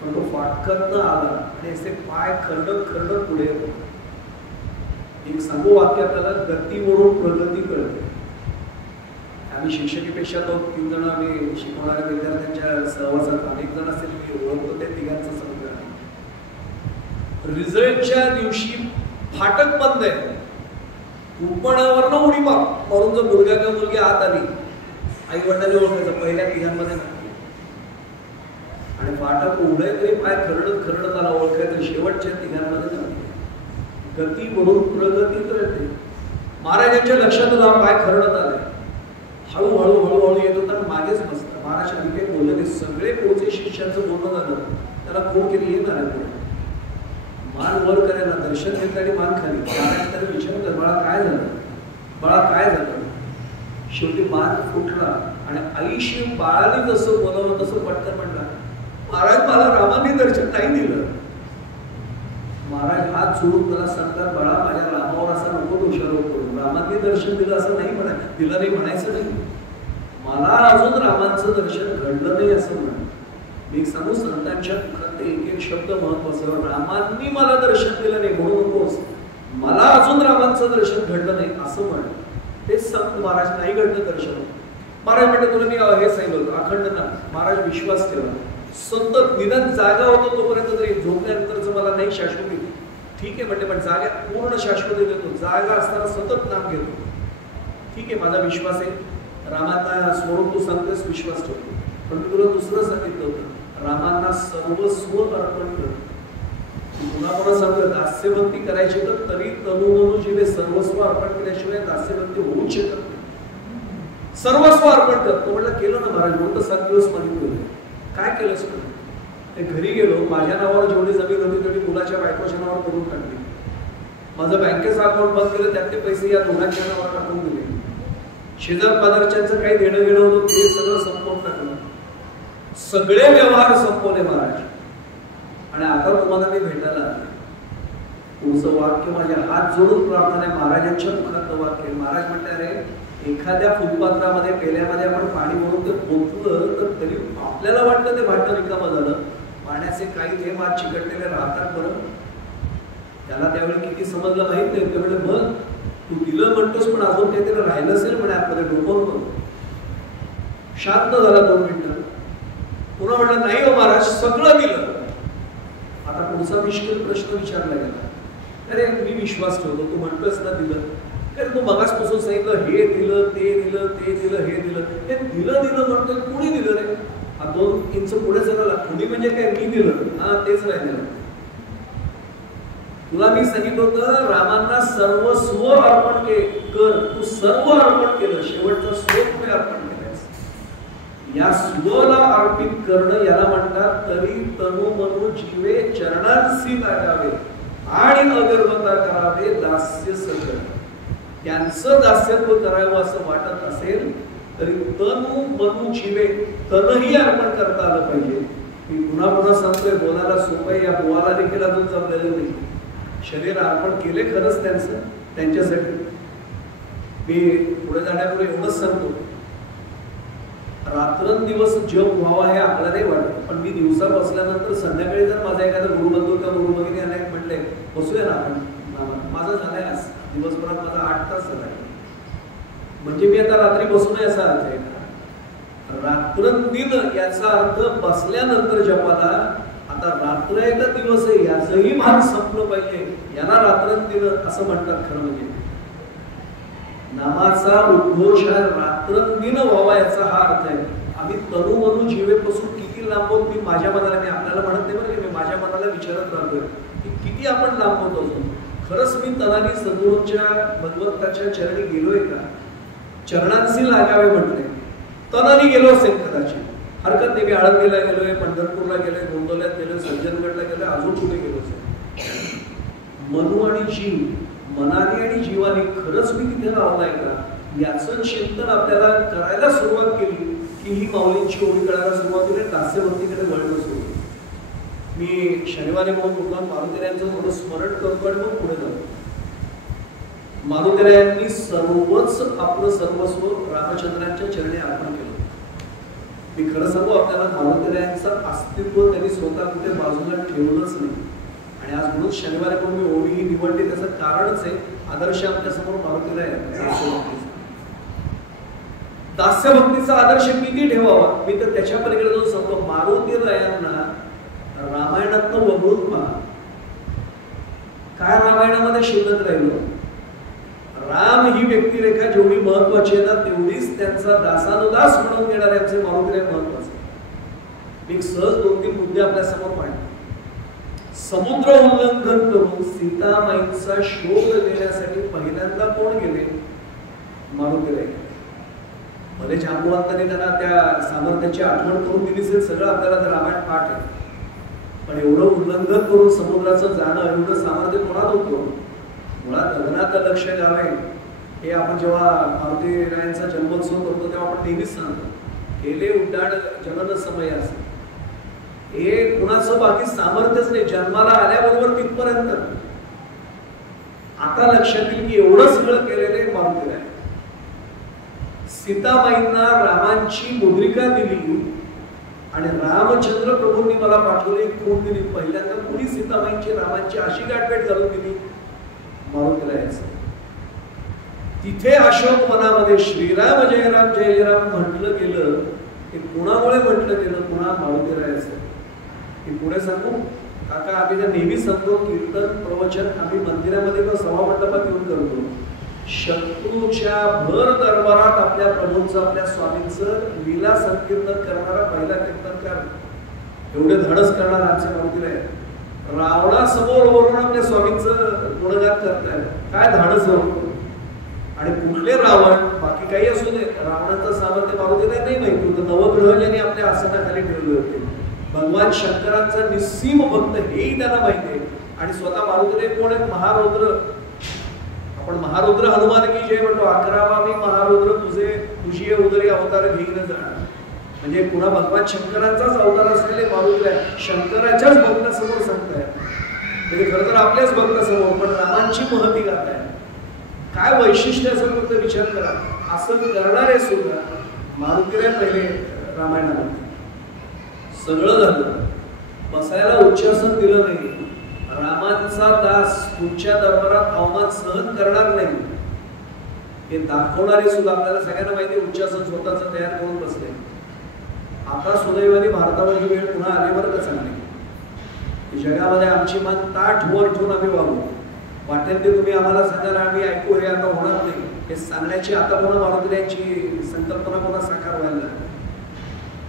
पण तो फाटकतनं आला आणि असे पाय खरडत खरडत पुढे येतो. एक सांगू वाक्य आपल्याला, गतीवरून प्रगती कळते. आम्ही शिक्षकीपेक्षा तो 3 जण आम्ही शिकवणाऱ्या विद्यार्थ्यांच्या सहवासात अनेक जण असेल, मी ओळखतो ते तिघांचा समजा. रिझल्टच्या दिवशी फाटक बंद आहे, कुंपणावरनं उडी मारून जर मुलगा किंवा मुलगी आत आली, आई वडिलांनी ओळखायचं, पहिल्या तिघांमध्ये नाही. आणि फाटक उघडे तरी पाय खरडत खरडत आला ओळखायचं शेवटच्या तिघांमध्ये नव्हते. गती म्हणून प्रगती करते. महाराजांच्या लक्षात आला पाय खरडत आले. हळूहळू हळूहळू येत होता मागेच बसला. महाराज आधी काही बोलले नाही. सगळे पुढचे शिष्यांचं बोलणं झालं. त्याला फोन केली येणार आहे पुढे. मान वर करायला दर्शन घेतलं आणि मान खाली. महाराज त्याला विचारलं बाळा काय झालं, बाळा काय झालं. शेवटी मान फुटला आणि आईशी बाळाने जसं बोलावं तसं पटकन म्हणला महाराज मला रामाने दर्शन नाही दिलं. महाराज हात जोडून त्याला सांगतात बाळा माझ्या रामावर असा नको दोषारोप करू. रामाने दर्शन दिलं असं नाही दिलं नाही म्हणायचं नाही. मला अजून रामांचं दर्शन घडलं नाही असं म्हण. मी सांगू संतांच्या मुखात एक एक शब्द महत्वाचा. रामांनी मला दर्शन दिलं नाही म्हणू नकोस. मला अजून रामांचं दर्शन घडलं नाही असं म्हण. तेच सांगतो महाराज नाही घडलं दर्शन. महाराज म्हणते तुला मी हे सांगितलं अखंड ना. महाराज विश्वास ठेवा. सतत निदान जागा होतो तोपर्यंत तरी झोपल्यानंतरच मला नाही शाश्वती ठीक आहे म्हणते पण जागा पूर्ण शाश्वती देतो. जागा असताना सतत नाम घेतो. ठीक आहे माझा विश्वास आहे. रामांना स्वरूप तू सांगतोस विश्वास ठेवतो. पण मी तुला दुसरं सांगितलं होतं रामांना सर्वस्व अर्पण कर. पुन्हा पुन्हा सांगतो दास्यभक्ती करायची तर तरी तनु मनु जीवे सर्वस्व अर्पण केल्याशिवाय दास्यभक्ती होऊच शकत नाही. सर्वस्व अर्पण कर. तो म्हटलं केलं ना महाराज म्हणून तर 7 दिवस मागितलं. काय केलंस म्हणून ते घरी गेलो. माझ्या नावावर जेवढी जमीन होती तेवढी मुलाच्या बायकोच्या नावावर करून टाकली. माझं बँकेचं अकाउंट बंद केलं. त्यातले पैसे या दोघांच्या नावावर टाकून दिले. शेजार पाजारच्यांचं काही देणं घेणं होतं ते सगळं संपवून टाकलं. सगळे व्यवहार संपवले महाराज. आणि आता तुम्हाला मी भेटायला आले. तुमचं वाक्य माझ्या हात जोडून प्रार्थना आहे. महाराजांच्या मुखातलं वाक्य. महाराज म्हणते अरे एखाद्या फुलपात्रामध्ये पेल्यामध्ये आपण पाणी भरून ते पोचलं तर तरी आपल्याला वाटतं ते भांडं रिकामं झालं. पाण्याचे काही थेंब आत चिकटलेले राहतात बरं. त्याला त्यावेळी किती समजलं माहित नाही. त्यावेळी मग तू दिलं म्हणतोस पण अजून काहीतरी राहिलं असेल म्हणे आतमध्ये डोकं. शांत झाला 2 मिनिटं. पुन्हा म्हणलं नाही हो महाराज सगळं दिलं. आता पुढचा मुश्किल प्रश्न विचारला गेला. अरे मी विश्वास ठेवतो तू म्हणतोस ना दिलं. अरे तू मगासपासून सांगितलं हे दिलं ते दिलं ते दिलं हे दिलं. हे दिलं दिलं म्हणतोय कुणी दिलं रे. हा 2 इंच पुढे झाला. कुणी म्हणजे काय मी दिलं. हा तेच राहिलेलं. तुला मी सांगितलं होतं रामांना सर्वस्व अर्पण कर. तू सर्व अर्पण केलं. शेवटचं स्व तुम्ही अर्पण केलंस. या स्वला अर्पित करणं याला म्हणतात तरी तनु मनु जीवे चरणांशी लागावे आणि अगर्वता करावे दास्य सगळं. त्यांचं दास्यत्व करावं असं वाटत असेल तरी तनु मनु जीवे तनही अर्पण करता आलं पाहिजे. मी पुन्हा पुन्हा सांगतोय बोलायला सोपं आहे. या बोवाला देखील अजून जमलेलं नाही. शरीर अर्पण केले खरंच त्यांच्यासाठी. मी पुढे जाण्यापूर्वी एवढंच सांगतो रात्रंदिवस जप व्हावा हे आपल्याला नाही वाटत. पण मी दिवसा बसल्यानंतर संध्याकाळी जर माझा एखादा गुरुबंधू किंवा गुरुभगिनी अनेक म्हटले बसूया ना आपण. माझं झालंय आज दिवसभरात माझा 8 तास झाला. म्हणजे मी आता रात्री बसू नये असा अर्थ आहे का. रात्रंदिन याचा अर्थ बसल्यानंतर जपाला. आता रात्र आहे का दिवस आहे याचंही भान संपलं पाहिजे. याला रात्रंदिन असं म्हणतात. खरं म्हणजे नामाचा उद्घोष हा रात्रंदिन व्हावा याचा हा अर्थ आहे. आम्ही तनु मनु जीवेपासून किती लांब आहोत. मी माझ्या मनाला मी आपल्याला म्हणत नाही बरं की मी माझ्या मनाला विचारत राहतोय की किती आपण लांब होतो अजून. खरंच मी तनानी सद्गुरूंच्या भगवंताच्या चरणी गेलोय का. चरणांशी लागावे म्हटले. तनानी गेलो असेल कदाचित हरकत नाही. मी आळंदीला गेलोय, पंढरपूरला गेलोय, गोंदवल्यात गेलोय, सज्जनगडला गेलोय, अजून कुठे गेलो असेल. मनु आणि जीव मनाने आणि जीवाने खरंच मी तिथे राहिलाय का याचं चिंतन आपल्याला करायला सुरुवात केली की ही माऊलींची ओळी कळायला सुरुवात केली. दास्यभक्तीकडे वळणं सुरू. मी शनिवारी म्हणून मुद्दाम मारुतीरायांचं थोडं स्मरण करतो आणि मग पुढे जातो. मारुतीरायांनी सर्वच आपलं सर्वस्व रामचंद्रांच्या चरणी अर्पण केलं. मी खरं सांगू आपल्याला मारुतीरायांचं अस्तित्व त्यांनी स्वतः कुठे बाजूला ठेवलंच नाही. आणि आज म्हणून शनिवारी म्हणून मी ओळी ही निवडली त्याचं कारणच आहे आदर्श आमच्या समोर मारुतीराय. दास्यभक्तीचा आदर्श किती ठेवावा मी तर त्याच्या पलीकडे जाऊन सांगतो. मारुतीरायांना रामायणातनं वगळून पहा. काय रामायणामध्ये शिल्लक राहिलो. राम ही व्यक्तिरेखा जेवढी महत्वाची आहे ना तेवढीच त्यांचा दासानुदास म्हणून देणारे आमचे मारुतीराय महत्वाचे. मी सहज 2-3 मुद्दे आपल्या समोर मांडले. समुद्र उल्लंघन करून सीतामाईंचा शोध घेण्यासाठी पहिल्यांदा कोण गेले? मारुतीराय. भले जांबुवंतांनी त्यांना त्या सामर्थ्याची आठवण करून दिली असेल, सगळं आपल्याला रामायण पाठ आहे, पण एवढं उल्लंघन करून समुद्राचं जाणं, एवढं सामर्थ्य कोणात होतं? मुळात गगनात लक्ष द्यावे हे आपण जेव्हा मारुतीरायांचा जन्मोत्सव करतो तेव्हा आपण नेहमीच सांगतो, केले उड्डाण जनन समय असं. हे कुणाचं बाकी सामर्थ्यच नाही, जन्माला आल्याबरोबर तिथपर्यंत. आता लक्षात येईल की एवढं सगळं केलेले मारुतीराय. सीतामाईंना रामांची मुद्रिका दिली आणि रामचंद्र प्रभूंनी मला पाठवले खून दिली. पहिल्यांदा कुणी सीतामाईंची रामांची अशी गाठभेट घालून दिली? मारुतीरायाचं. तिथे अशोक वनामध्ये श्रीराम जय राम जय जय राम म्हटलं गेलं. हे कुणामुळे म्हटलं गेलं? पुन्हा मारुतीरायाचं. हे पुढे सांगू काका, आम्ही तर नेहमी सांगतो कीर्तन प्रवचन आम्ही मंदिरामध्ये किंवा सभामंडपात येऊन करतो. शत्रूच्या भर दरबारात आपल्या प्रभूंचं, आपल्या स्वामींचं लीला संकीर्तन करणारा पहिला कीर्तनकार, एवढे धाडस करणारा आमचे मारुतीराय. रावणासमोर वरून आपल्या स्वामींचं गुणगान करताय. काय धाडस होतं? आणि कुठले रावण? बाकी काही असू दे, रावणाचं सामर्थ्य मारुतीराय नाही माहिती होतं. नवग्रह ज्यांनी आपल्या आसनाखाली ठेवले होते, भगवान शंकरांचा निस्सीम भक्त हेही त्यांना माहिती आहे. आणि स्वतः मारुतीराय कोण आहेत? महारुद्र. आपण महारुद्र हनुमान की जय म्हणतो. 11वा मी महारुद्र तुझी उदरी अवतार घेईन जाणार. म्हणजे पुन्हा भगवान शंकरांचाच अवतार असलेले मारुतीराय शंकराच्याच भक्तासमोर सांगताय. म्हणजे खरं तर आपल्याच भक्तासमोर, पण रामांची महती गाताय. काय वैशिष्ट्य असं फक्त विचार करा. असं करणारे सुद्धा मारुतीराय पहिले रामायणामध्ये. सगळं झालं, बसायला उच्चासन दिलं नाही. रामांचा दास तुमच्या दरबारात अवमान सहन करणार नाही हे दाखवणारे सुद्धा आपल्याला सगळ्यांना माहिती. उच्चासन स्वतःच तयार करून बसले. आता सुदैवाने भारतावरची वेळ पुन्हा आल्यावर का चांगली. जगामध्ये आमची मान ताठ वर ठेवून आम्ही वागू. वाटेल ते तुम्ही आम्हाला सांगाल, आम्ही ऐकू. हे आता होणार नाही. हे सांगण्याची आता पुन्हा मारुतीरायांची संकल्पना पुन्हा साकार व्हायला.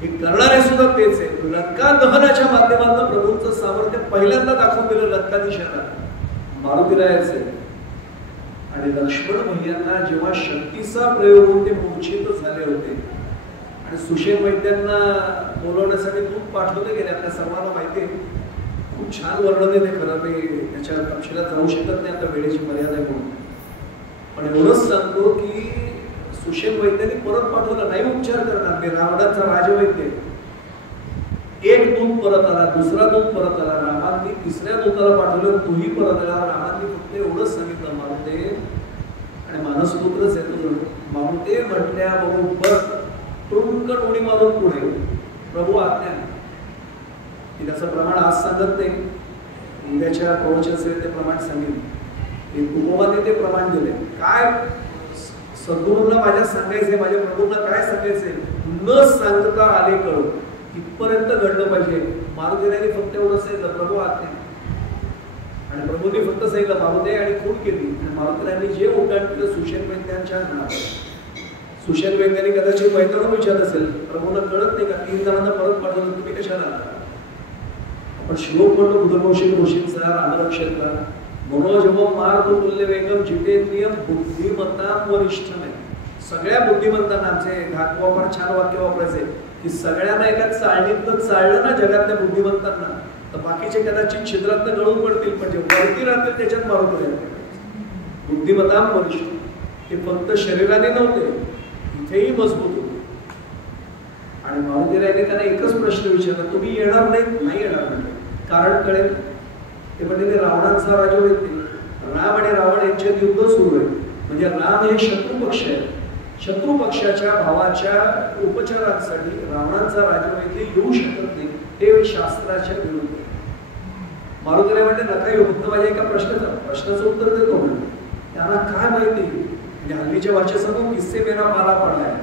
हे करणारे सुद्धा तेच आहे. लंका दहनाच्या माध्यमातून प्रभूंचं सामर्थ्य पहिल्यांदा दाखवून दिलं लंकाधीशाला मारुतीरायाचे. आणि लक्ष्मण भैयांना जेव्हा शक्तीचा प्रयोग होऊन ते मूर्छित झाले होते आणि सुषेण वैद्यांना बोलवण्यासाठी दूत पाठवले गेले. आपल्या सर्वांना माहिती आहे, खूप छान वर्णन आहे ते. खरं मी त्याच्या तपशिलात जाऊ शकत नाही, आता वेळेची मर्यादा आहे म्हणून. पण एवढंच सांगतो की सुषेण वैद्यांनी परत पाठवलं. नाही उपचार करणार मी, रावणाचा राजवैद्य. एक दूत परत आला, दुसरा दूत परत आला. रामांनी तिसऱ्या दूताला पाठवलं, तूही परत आला. रामांनी फक्त एवढंच सांगितलं, मारुते, आणि मानसपुत्रच आहे तुझं, मारुते म्हटल्या बरोबर टुंकन उडी मारून पुढे प्रभू आज्ञा. की त्याचं प्रमाण आज सांगत नाही, उद्याच्या प्रवचन सेवेत ते प्रमाण सांगेल. तुकोबाने ते प्रमाण दिले. काय सद्गुरूंना माझ्या सांगायचंय, माझ्या प्रभूंना काय सांगायचंय, न सांगता आले कळू. इथपर्यंत घडलं पाहिजे. मारुतीरायांनी फक्त एवढं सांगितलं, प्रभू आज्ञा. आणि प्रभूंनी फक्त सांगितलं मारुती, आणि खून केली. आणि मारुतीरायांनी जे उड्डाण केलं सुषेण वैद्यांच्या नावावर. सुषेण वैद्यांनी कदाचित मैत्रीण विचारत असेल, प्रभूंना कळत नाही का 3 जणांना परत पाठवलं, तुम्ही कशाला आला? आपण श्लोक म्हणतो बुधकौशिक ऋषींचा रामरक्षेतला, मनोजम मार्ग तुल्य वेगम जितेंद्रियम बुद्धिमत्ताम वरिष्ठ नाही. सगळ्या बुद्धिमत्तांना आमचे फार छान वाक्य वापरायचे की सगळ्यांना एका चाळणीतनं चाललं ना जगातल्या बुद्धिमत्तांना, तर बाकीचे कदाचित छिद्रातनं गळून पडतील, पण जे वरती राहतील त्याच्यात मारून राहतील. बुद्धिमत्ताम वरिष्ठ. हे फक्त शरीराने नव्हते, इथेही मजबूत होते. आणि मारुतीरायांनी त्यांना एकच प्रश्न विचारला, तुम्ही येणार नाही येणार म्हणजे कारण कळेल. ते म्हणजे रावणाचा राजवैद्य. राम आणि रावण यांच्यात युद्ध सुरू आहे. म्हणजे राम हे शत्रू पक्ष आहे. शत्रू पक्षाच्या भावाच्या उपचारांसाठी रावणाचा राजवैद्य येऊ शकत नाही. ते शास्त्राच्या विरुद्ध. मारुतीराय म्हणजे नका येऊ, फक्त माझ्या एका प्रश्नाचं उत्तर देतो. त्यांना काय माहिती, म्हणजे हल्लीच्या भाषेसमोर किस्से मेरा माला पडलाय,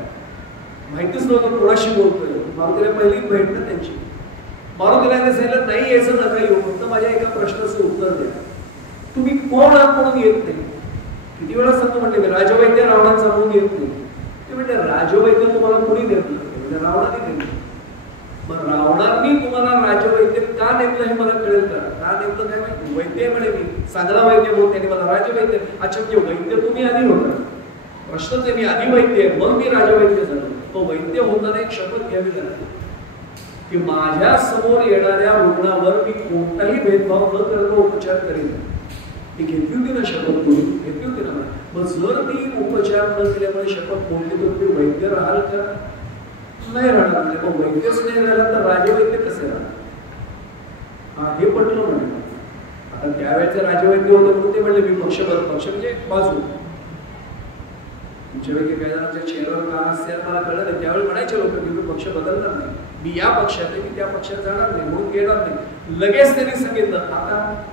माहितीच नव्हतं कोणाशी बोलतोय. मारुतीराय पहिली भेट ना त्यांची. मारुतीरायाने सांगितलं नाही यायचं, नका येऊ, फक्त माझ्या एका प्रश्नाचं उत्तर द्या. तुम्ही कोण आहात म्हणून येत नाही. किती वेळा सांगतो म्हणते मी, राजवैद्य रावणाचा म्हणून येत नाही. ते म्हणजे राजवैद्य तुम्हाला कोणी देत नाही, म्हणजे रावणाने दिले. मग रावणांनी तुम्हाला राजवैद्य का नेमलं हे मला कळेल का नेमलं काय माहिती. वैद्य म्हणे मी चांगला वैद्य म्हणून त्यांनी मला राजवैद्य. अच्छा म्हणजे वैद्य तुम्ही आधी होता. प्रश्नच आहे मी आधी वैद्य आहे मग मी राजवैद्य झालो. तो वैद्य होताना एक शपथ घ्यावी लागली की माझ्या समोर येणाऱ्या रुग्णावर मी कोणताही भेदभाव न करता उपचार करेन. ती घेतली होती ना शपथ करून घेतली होती ना. मग जर मी उपचार न केल्यामुळे शपथ बोलली तर तुम्ही वैद्य राहाल का. नाही राहणार. मग वैद्यच नाही राहिला तर राजवैद्य कसे राहणार. हे पटलं म्हणजे. आता त्यावेळेचे राजवैद्य होते म्हणून ते म्हणले मी पक्ष म्हणजे बाजू. तुमच्यापैकी काही जणांच्या चेहऱ्यावर का असते मला कळलं नाही. त्यावेळी म्हणायचे लोक की मी पक्ष बदलणार नाही. मी या पक्षात आहे मी त्या पक्षात जाणार नाही म्हणून घेणार नाही. लगेच त्यांनी सांगितलं आता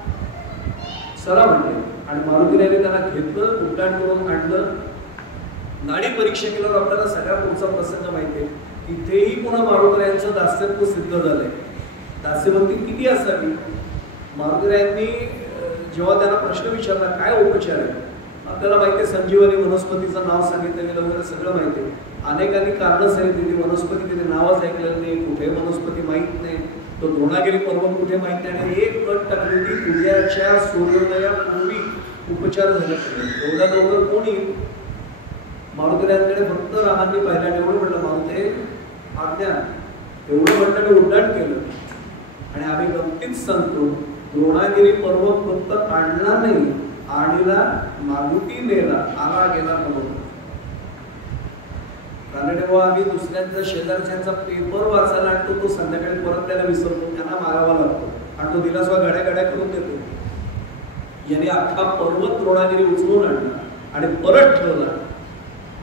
चला म्हणले. आणि मारुतीने त्यांना घेतलं उड्डाण करून आणलं. नाडी परीक्षा केल्यावर आपल्याला सगळ्या पुढचा प्रसंग माहिती आहे. इथेही पुन्हा मारुतीरायांचं दास्यत्व सिद्ध झालंय. दास्यवंती किती असावी. मारुतीरायांनी जेव्हा त्यांना प्रश्न विचारला काय उपचार आहे आपल्याला माहिती आहे. संजीवनी वनस्पतीचं नाव सांगितलं गेलं वगैरे सगळं माहिती आहे. अनेकांनी कारणं सांगितली. वनस्पती तिथे नावच ऐकलेलं नाही. कुठे वनस्पती माहीत नाही. तो द्रोणागिरी पर्वत कुठे माहित नाही. आणि एक कट टाकली की उद्याच्या सूर्योदयापूर्वी उपचार झाले. एवढा लवकर कोणी मारुतीरायांकडे फक्त रामांनी पाहिलं. एवढं म्हटलं मारुते आज्ञा. एवढं म्हटलं उड्डाण केलं. आणि आम्ही गमतीत सांगतो द्रोणागिरी पर्वत फक्त आणला नाही आणीला मारुती नेला आला गेला म्हणून. कारण तेव्हा आम्ही दुसऱ्यांचा शेजारच्यांचा पेपर वाचायला आणतो तो संध्याकाळी परत त्याला विसरतो. त्यांना मारावा लागतो आणि तो दिलासवा गाड्या करून देतो. याने अख्खा पर्वत द्रोणागिरी उचलून आणला आणि परत ठेवला.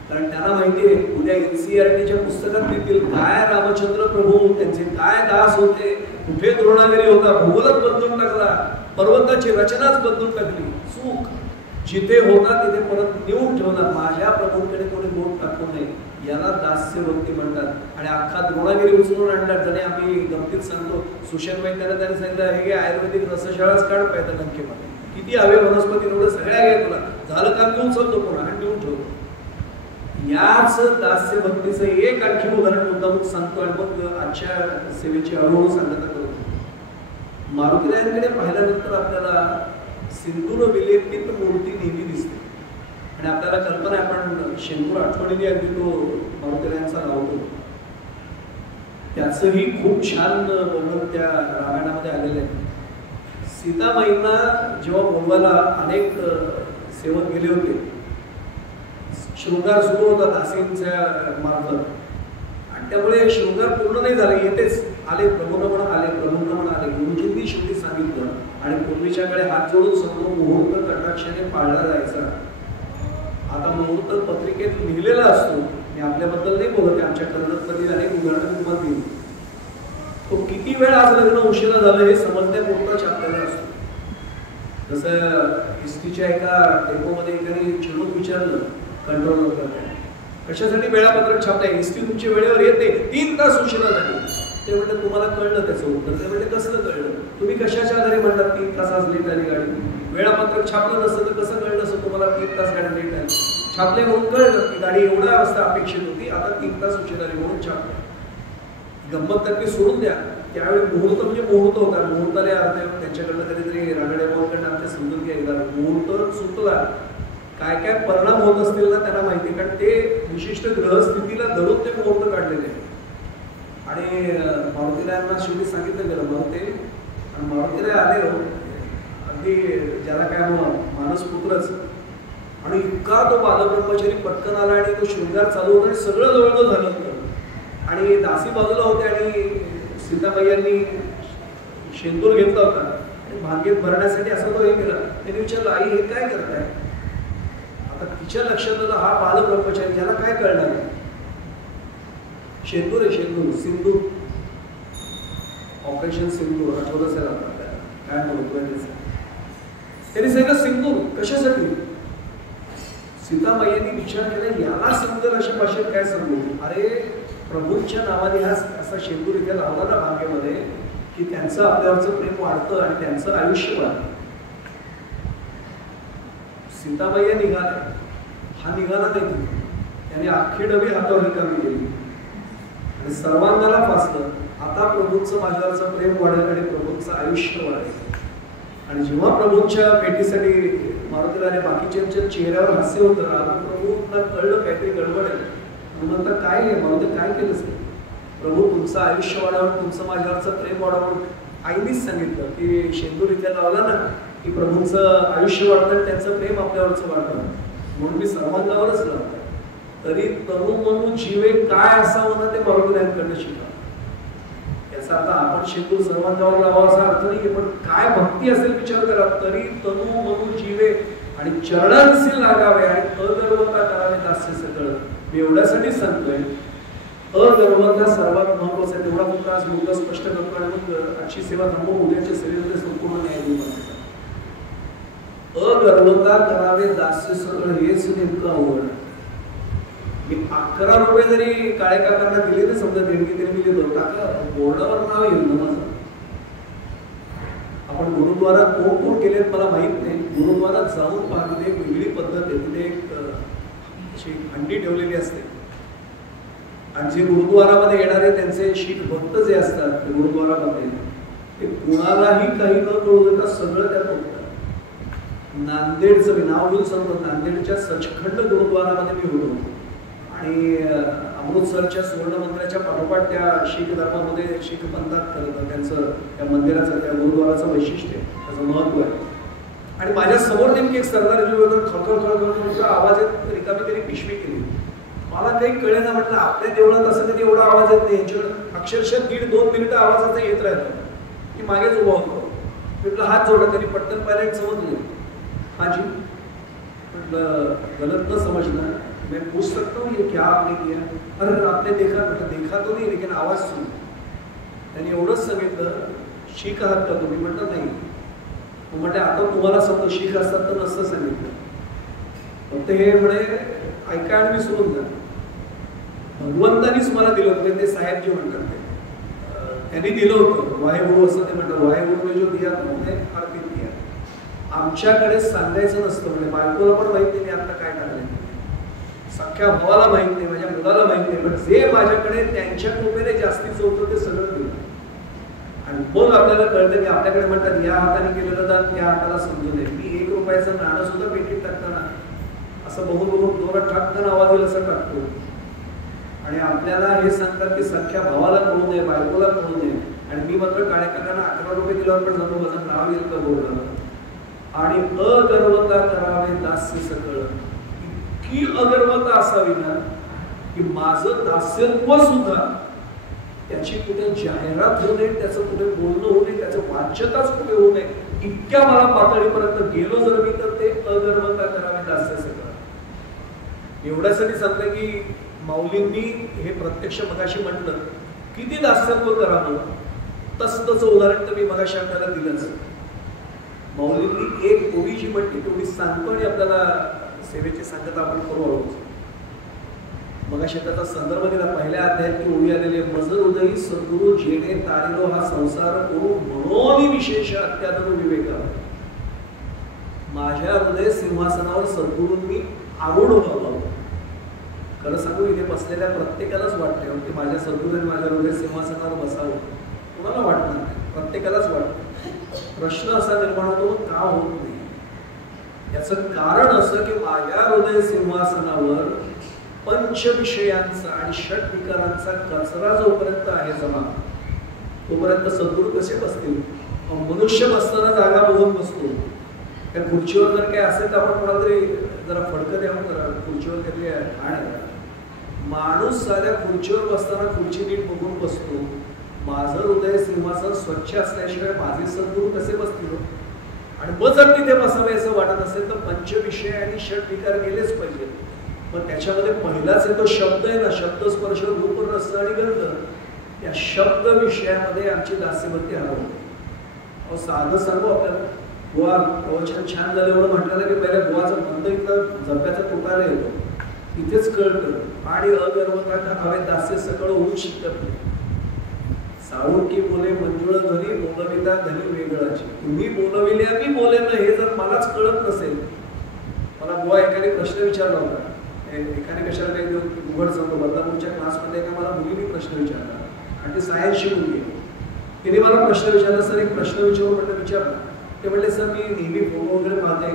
कारण त्यांना माहिती आहे उद्या NCERTच्या पुस्तकात लिहितील काय रामचंद्र प्रभू त्यांचे काय दास होते. कुठे द्रोणागिरी होता. भूगोलच बदलून टाकला. पर्वताची रचनाच बदलून टाकली. चूक जिथे होता तिथे परत नेऊन ठेवला. माझ्या प्रभूंकडे कोणी बोट टाकू नये. याला दास्यवंती म्हणतात. आणि अख्खा द्रोणागिरी उचलून आणला. जणे आम्ही गमतीत सांगतो सुषेण वैद्याला त्यांनी सांगितलं हे आयुर्वेदिक रसशाळाच काढ पाहिजे लंकेमध्ये किती हवे वनस्पती एवढं सगळ्या घ्या तुला झालं काम घेऊन चालतो पुन्हा आणि नेऊन ठेवतो. याच दास्यभक्तीचं एक आणखी उदाहरण मुद्दामून सांगतो आणि मग आजच्या सेवेची हळूहळू सांगता करतो. मारुतीरायांकडे पाहिल्यानंतर आपल्याला सिंदूर विलेपित मूर्ती नेहमी दिसते. आणि आपल्याला कल्पना आहे आपण शेंदूर आठवणीने अगदी तो मारुतीरायांचा लावतो. त्याचंही खूप छान वर्णन त्या रामायणामध्ये आलेलं आहे. सीतामाईंना जेव्हा बोलवायला अनेक सेवक गेले होते. शृंगार सुरू होता दासींच्या मार्फत आणि त्यामुळे शृंगार पूर्ण नाही झाले. येतेच आले प्रभूनमन आले प्रभूनमन आले. गुरुजींनी शेवटी सांगितलं आणि पूर्वीच्याकडे हात जोडून समोर मुहूर्त कटाक्षाने पाळला जायचा. आता मुहूर्त पत्रिकेत लिहिलेला असतो. मी आपल्याबद्दल नाही बोलत. आमच्या कर्जतमधील अनेक उदाहरणं तुम्हाला दिली. तो किती वेळ आज लग्न उशिरा झालं हे समजण्यापुरता छापलेला असतो. जसं एसटीच्या एका डेपोमध्ये एकाने चिडून विचारलं कंट्रोलर करते कशासाठी वेळापत्रक छापताय. एसटी तुमची वेळेवर येते 3 तास उशिरा झाली. ते म्हणतात तुम्हाला कळलं त्याचं उत्तर. ते म्हणजे कसलं कळलं. तुम्ही कशाच्या आधारे म्हणतात 3 तास आज लेट आली गाडी. वेळापत्रक छापलं नसतं तर कसं कळलं असं तुम्हाला 3 तास गाडी लेट आली. छापले म्हणून कळलं की गाडी एवढ्या वाजता अपेक्षित होती आता 3 तास उशिरा आली म्हणून छापलं. गंमत त्यातली सोडून द्या. त्यावेळी मुहूर्त म्हणजे मुहूर्त होता. मुहूर्ताला अर्थ त्यांच्याकडनं कधीतरी रानडे भाऊकडनं आमच्या समजून घ्यायला मुहूर्त चुकला काय काय परिणाम होत असतील ना त्यांना माहिती. कारण ते विशिष्ट ग्रहस्थितीला धरून ते मुहूर्त काढलेले. आणि मारुतीरायांना शेवटी सांगितलं गेलं मारुती. आणि मारुतीराय आले हो अगदी ज्याला काय मानस पुत्रच. आणि इतका तो बालब्रह्मचारी पटकन आला आणि तो शृंगार चालू होता आणि सगळं जवळजवळ झालं होतं. आणि दासी बाजूला होते आणि सीताबाईंनी शेंदूर घेतला होता आणि भांगेत भरण्यासाठी असं तो हे केला. त्यांनी विचारलं आई हे काय करताय. आता तिच्या लक्षात आलं हा बालब्रह्मचारी ज्याला काय कळणार. शेंदूर आहे शेंदूर सिंदूर ऑपरेशन सिंदूर आठवत असेल आपल्याला काय म्हणतो. त्यांनी सांगितलं सिंदूर कशासाठी. सीतामाईंनी विचार केला याला समजेल अशा भाषेत काय सांगू. अरे प्रभूंच्या नावाने हा असा शेंदूर इथे लावला ना भांगेमध्ये की त्यांचं आपल्यावरचं प्रेम वाढतं आणि त्यांचं आयुष्य वाढतं. सीताबाई निघाले. हा निघाला नाही. त्याने अख्खी डबी हातावर रिकामी केली आणि सर्वांगाला फासलं आता प्रभूंचं माझ्यावरचं प्रेम वाढेल आणि प्रभूंचं आयुष्य वाढेल. आणि जेव्हा प्रभूंच्या भेटीसाठी मारुतीला आणि बाकीच्यांच्या चेहऱ्यावर हास्य होतं, आता प्रभूंना कळलं काहीतरी गडबड आहे. म्हणता काय आहे मारुती, काय केलंच नाही. प्रभू तुमचं आयुष्य वाढावं, तुमचं माझ्यावरचं प्रेम वाढावं. आईनीच सांगितलं की शेंदूर इथे लावला ना की प्रभूंचं आयुष्य वाढतं, त्यांचं प्रेम आपल्यावरचं वाढतं, म्हणून मी सर्वांगावरच लावतो. तरी तनु मनु जीवे काय असावं ना ते मारुतीकडनं शिका. याचा अर्थ आपण शेंदूर सर्वांगावर लावा असा अर्थ नाहीये, पण काय भक्ती असेल विचार करा. तरी तनु मनु जीवे आणि चरणांशी लागावे आणि अगर्वता करावे दास्य सकळ. मी एवढ्यासाठी सांगतोय, अगर्वता सर्वात महत्वाचं आहे. तेवढा फक्त आज मुद्दा स्पष्ट करतो आणि मग आजची सेवा थांबवून उद्याच्या सेवेमध्ये संपूर्ण न्याय देऊ. अगर्वता करावे दास्य सकळ हेच नेमकं आवड. मी 11 रुपये जरी काळे काकांना दिले ना, समजा देणगी तरी मी देतो, काका बोर्डावर नाव येईल ना माझं. आपण गुरुद्वारात कोण कोण गेलेत मला माहित नाही. गुरुद्वारात जाऊन पाहणे एक वेगळी पद्धत आहे. तिथे एक अशी हंडी ठेवलेली असते आणि जे गुरुद्वारामध्ये येणारे त्यांचे शीख भक्त जे असतात ते गुरुद्वारामध्ये, ते कुणालाही काही न कळू देता सगळं त्यात होतं. नांदेडचं मी नाव घेऊन सांगतो, नांदेडच्या सचखंड गुरुद्वारामध्ये मी होतो आणि अमृतसरच्या सुवर्ण मंदिराच्या पाठोपाठ त्या शीख धर्मामध्ये शीख पंथात करतं त्यांचं त्या मंदिराचं त्या गुरुद्वाराचं वैशिष्ट्य आहे, त्याचं महत्व आहे. आणि माझ्या समोर नेमकी एक सरदारजी होतं, खळखळ आवाज येत, रिकामी तरी पिशवी केली. मला काही कळे ना, म्हटलं आपल्या देवळात असं कधी एवढा आवाज येत नाही. यांच्याकडे अक्षरशः 1.5-2 मिनिटं आवाजाचा येत राहतो. की मागेच उभा होतो. म्हटलं हात जोडा. त्यांनी पटकन पायलट समजले. हाजी म्हटलं गलत न समझना, मैं पूछ सकता हूँ ये क्या आपने किया? अरे आपने देखा? देखा तो नहीं लेकिन आवाज सुन. त्यांनी एवढंच सांगितलं, शीख आहात का तुम्ही? म्हटलं नाही. म्हटलं आता तुम्हाला समजा शीख असतात तर नसतं सांगितलं, फक्त हे म्हणे ऐका आणि मी सोडून जा. भगवंतानीच मला दिलं होतं, ते साहेबजी म्हणतात ते त्यांनी दिलं होतं. वाहेगुरु असं ते म्हणतात, वाहेगुरुने जो दिया तो अर्पित किया. आमच्याकडे सांगायचं नसतं. म्हणजे बायकोला पण माहित नाही मी आता काय टाकलंय, सख्या भावाला माहित नाही, माझ्या मुलाला माहित नाही, पण जे माझ्याकडे त्यांच्या कृपेने जास्तीचं होतं ते सगळं दिलं. आणि मग आपल्याला कळतं की आपल्याकडे म्हणतात या हाताने केलेलं दान त्या हाताला समजू नये. मी 1 रुपयाचं नाणं सुद्धा पेटीत टाकताना असं बघून बघून जोरात टाकताना आवाज येईल असं टाकतो. आणि आपल्याला हे सांगतात की सख्या भावाला कळू नये, बायकोला कळू नये. आणि मी मात्र काळे काकांना 11 रुपये दिल्यावर पण जातो माझं नाव येईल का बोलणार. आणि अगर्वता करावे दास्य सकळ. इतकी अगर्वता असावी ना की माझं दास्यत्व सुद्धा त्याची कुठे जाहिरात होऊ नये, त्याचं कुठे बोलणं होऊ नये, त्याचं वाच्यताच कुठे होऊ नये, इतक्या मला पातळीपर्यंत गेलो जर मी तर ते अगर्वता करावे दास्य सकळ. एवढ्यासाठी सांगतं की माऊलींनी हे प्रत्यक्ष मगाशी म्हटलं किती दास्यत्व करावं, तसं उदाहरण तर मी मगाशी आपल्याला दिलंच. माऊलींनी एक ओळी जी म्हटली तेवढी सांगतो आणि आपल्याला सेवेची सांगता आपण करू आहोत. मगाशी त्याचा संदर्भ दिला. पहिल्या अध्यायात ती ओळी आलेली आहे, मजर उदयी सद्गुरु जेणे तारिलो हा संसार करू म्हणून विशेष अत्यादर विवेका. माझ्या हृदय सिंहासनावर सद्गुरूंनी आरूढ व्हावं. खरं सांगू इथे बसलेल्या प्रत्येकालाच वाटते की माझ्या सद्गुरूंनी माझ्या हृदय सिंहासनावर बसावं. कोणाला वाटणार नाही, प्रत्येकालाच वाटतं. प्रश्न असा निर्माण होतो का होत नाही. याचं कारण असं की माझ्या हृदय सिंहासनावर पंचविषयांचा आणि षट विकारांचा कचरा जोपर्यंत आहे जमा, तोपर्यंत सद्गुरू कसे बसतील. मनुष्य बसताना जागा बघून बसतो. त्या खुर्चीवर जर काय असेल तर आपण कोणाला तरी जरा फडकं द्यावं करा, खुर्चीवर काहीतरी ठाण आहे. माणूस साध्या खुर्चीवर बसताना खुर्ची नीट बघून बसतो. माझं हृदय सिंहासन स्वच्छ असल्याशिवाय माझे सद्गुरू कसे बसतील. आणि मग जर तिथे बसावे असं वाटत असेल तर पंचविषय आणि षट विकार गेलेच पाहिजे. पण त्याच्यामध्ये पहिलाच येतो शब्द आहे ना, शब्द स्पर्श रूप रस आणि गंध. या शब्द विषयामध्ये आमची दास्यभक्ती हरवली. साधं सांगू आपल्याला, बुवा प्रवचन छान झालं एवढं म्हटलं की पहिल्या बुवाचं बंद इथं झप्याचा तुटायला येतो, इथेच कळतं. आणि अगर्वता हवे दास्य सकळ होऊन शिकत नाही. साळून की बोले मंजुळ ध्वनी बोलविता धनी वेगळाची. तुम्ही बोलविले मी बोले ना हे जर मलाच कळत नसेल. मला बुवा एकाने प्रश्न विचारला होता. एकाने कशाला काही उघड सांगतो, बदलापूरच्या क्लासमध्ये एका मला मुलीने प्रश्न विचारला आणि ती सायन्सची मुलगी आहे. तिने मला प्रश्न विचारला, सर एक प्रश्न विचारला. ते म्हणले सर मी नेहमी फोटो वगैरे पाहते,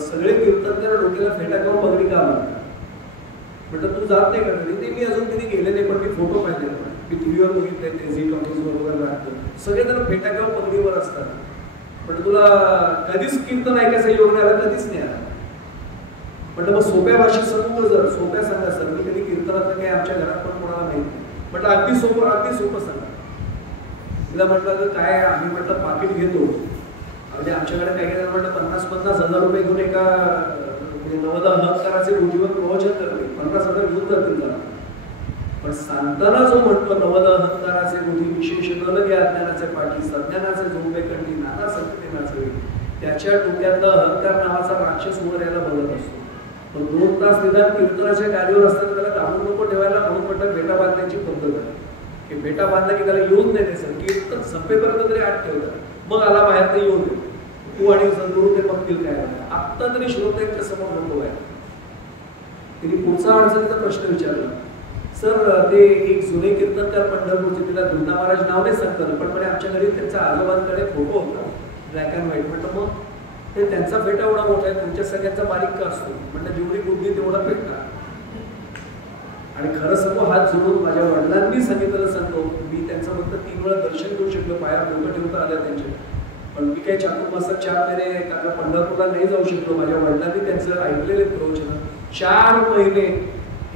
सगळे कीर्तनकार डोक्याला फेटा किंवा पगडी का म्हणतात. म्हटलं तू जात नाही का कधी. ते मी अजून कधी गेले नाही, पण मी फोटो पाहिले, मी टीव्हीवर बघितले, ते झी टॉकीजवर वगैरे लागतं, सगळेजण फेटा किंवा पगडीवर असतात. पण तुला कधीच कीर्तन ऐकायचा योग नाही आला, कधीच नाही आला. म्हटलं मग सोप्या भाषेत सांगू, जर सोप्या सांगा सर, मी कधी कीर्तनात काही आमच्या घरात पण कोणाला माहित नाही. म्हटलं अगदी सोपं सांगा. तिला म्हटलं काय, आम्ही म्हटलं पाकिट घेतो, म्हणजे आमच्याकडे काही काही म्हटलं 50,000 रुपये घेऊन एका नवदा अहंकाराचे उज्ज्वल प्रवचन करते, 50,000 घेऊन जातील त्याला. पण सांगताना जो म्हणतो नवद अहंकाराचे बुद्धी विशेष न लगे अज्ञानाचे पाठी, सज्ञानाचे झोंबे कंठी नाना संकटे नाचवे, त्याच्या डोक्यातला अहंकार नावाचा राक्षस वर यायला बघत असतो. पण 2 तास निदान कीर्तनाच्या कार्यावर असताना त्याला दाबून नको ठेवायला, म्हणून म्हणतात बेटा बांधण्याची पद्धत आहे की बेटा बांधला की त्याला येऊन नाही द्यायचं, कीर्तन संपेपर्यंत तरी आत ठेवतात, मग आला बाहेर ते येऊन दे, तू आणि सद्गुरू ते बघतील काय. आत्ता तरी श्रोत्यांच्या समोर नको आहे. तिने पुढचा अडचणीचा प्रश्न विचारला, सर ते एक जुने कीर्तनकार पंढरपूरचे, तिला धुंडा महाराज नाव नाही सांगतात, पण म्हणे आमच्या घरी त्यांच्या आजोबांकडे फोटो होता ब्लॅक अँड व्हाईट. म्हटलं मग ते त्यांचा फेटा एवढा मोठा आहे, तुमच्या सगळ्यांचा बारीक का असतो. म्हटलं जेवढी बुद्धी तेवढा फेटा. आणि खरं सांगू, हात जोडून माझ्या वडिलांनी सांगितलं सांगतो, मी त्यांचं फक्त 3 वेळा दर्शन घेऊ शकलो, पाया डोकं ठेवता आल्या त्यांच्या. पण मी काही चातुर्मासात 4 महिने काका पंढरपूरला नाही जाऊ शकलो. माझ्या वडिलांनी त्यांचं ऐकलेले प्रवचन 4 महिने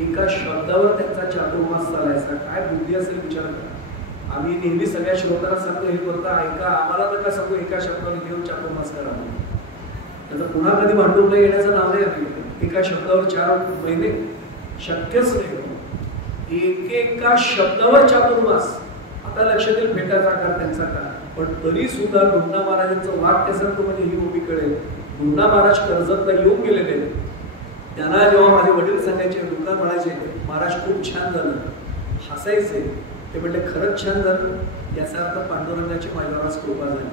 एका शब्दावर त्यांचा चातुर्मास चालायचा. काय बुद्धी असेल विचार करा. आम्ही नेहमी सगळ्या श्रोतांना सांगतो, हे करता ऐका, आम्हाला नका सांगू एका शब्दावर घेऊन चातुर्मास करा. त्याचं पुन्हा कधी भांडून नाही येण्याचं नाव नाही आम्ही. एका शब्दावर 4 महिने शक्यच नाही. एकेका शब्दावर चातुर्मास. आता लक्षात येईल फेटाचा आकार त्यांचा का. पण तरी सुद्धा धुंडा महाराजांचं वाक्य सांगतो म्हणजे ही उभी कळेल. धुंडा महाराज कर्जतला येऊन गेलेले, त्यांना जेव्हा माझे वडील सांगायचे, दुकान म्हणायचे महाराज खूप छान झालं, हसायचे. ते म्हटले खरंच छान झालं, याचा अर्थ पांडुरंगाची माझ्यावर आज कृपा झाली.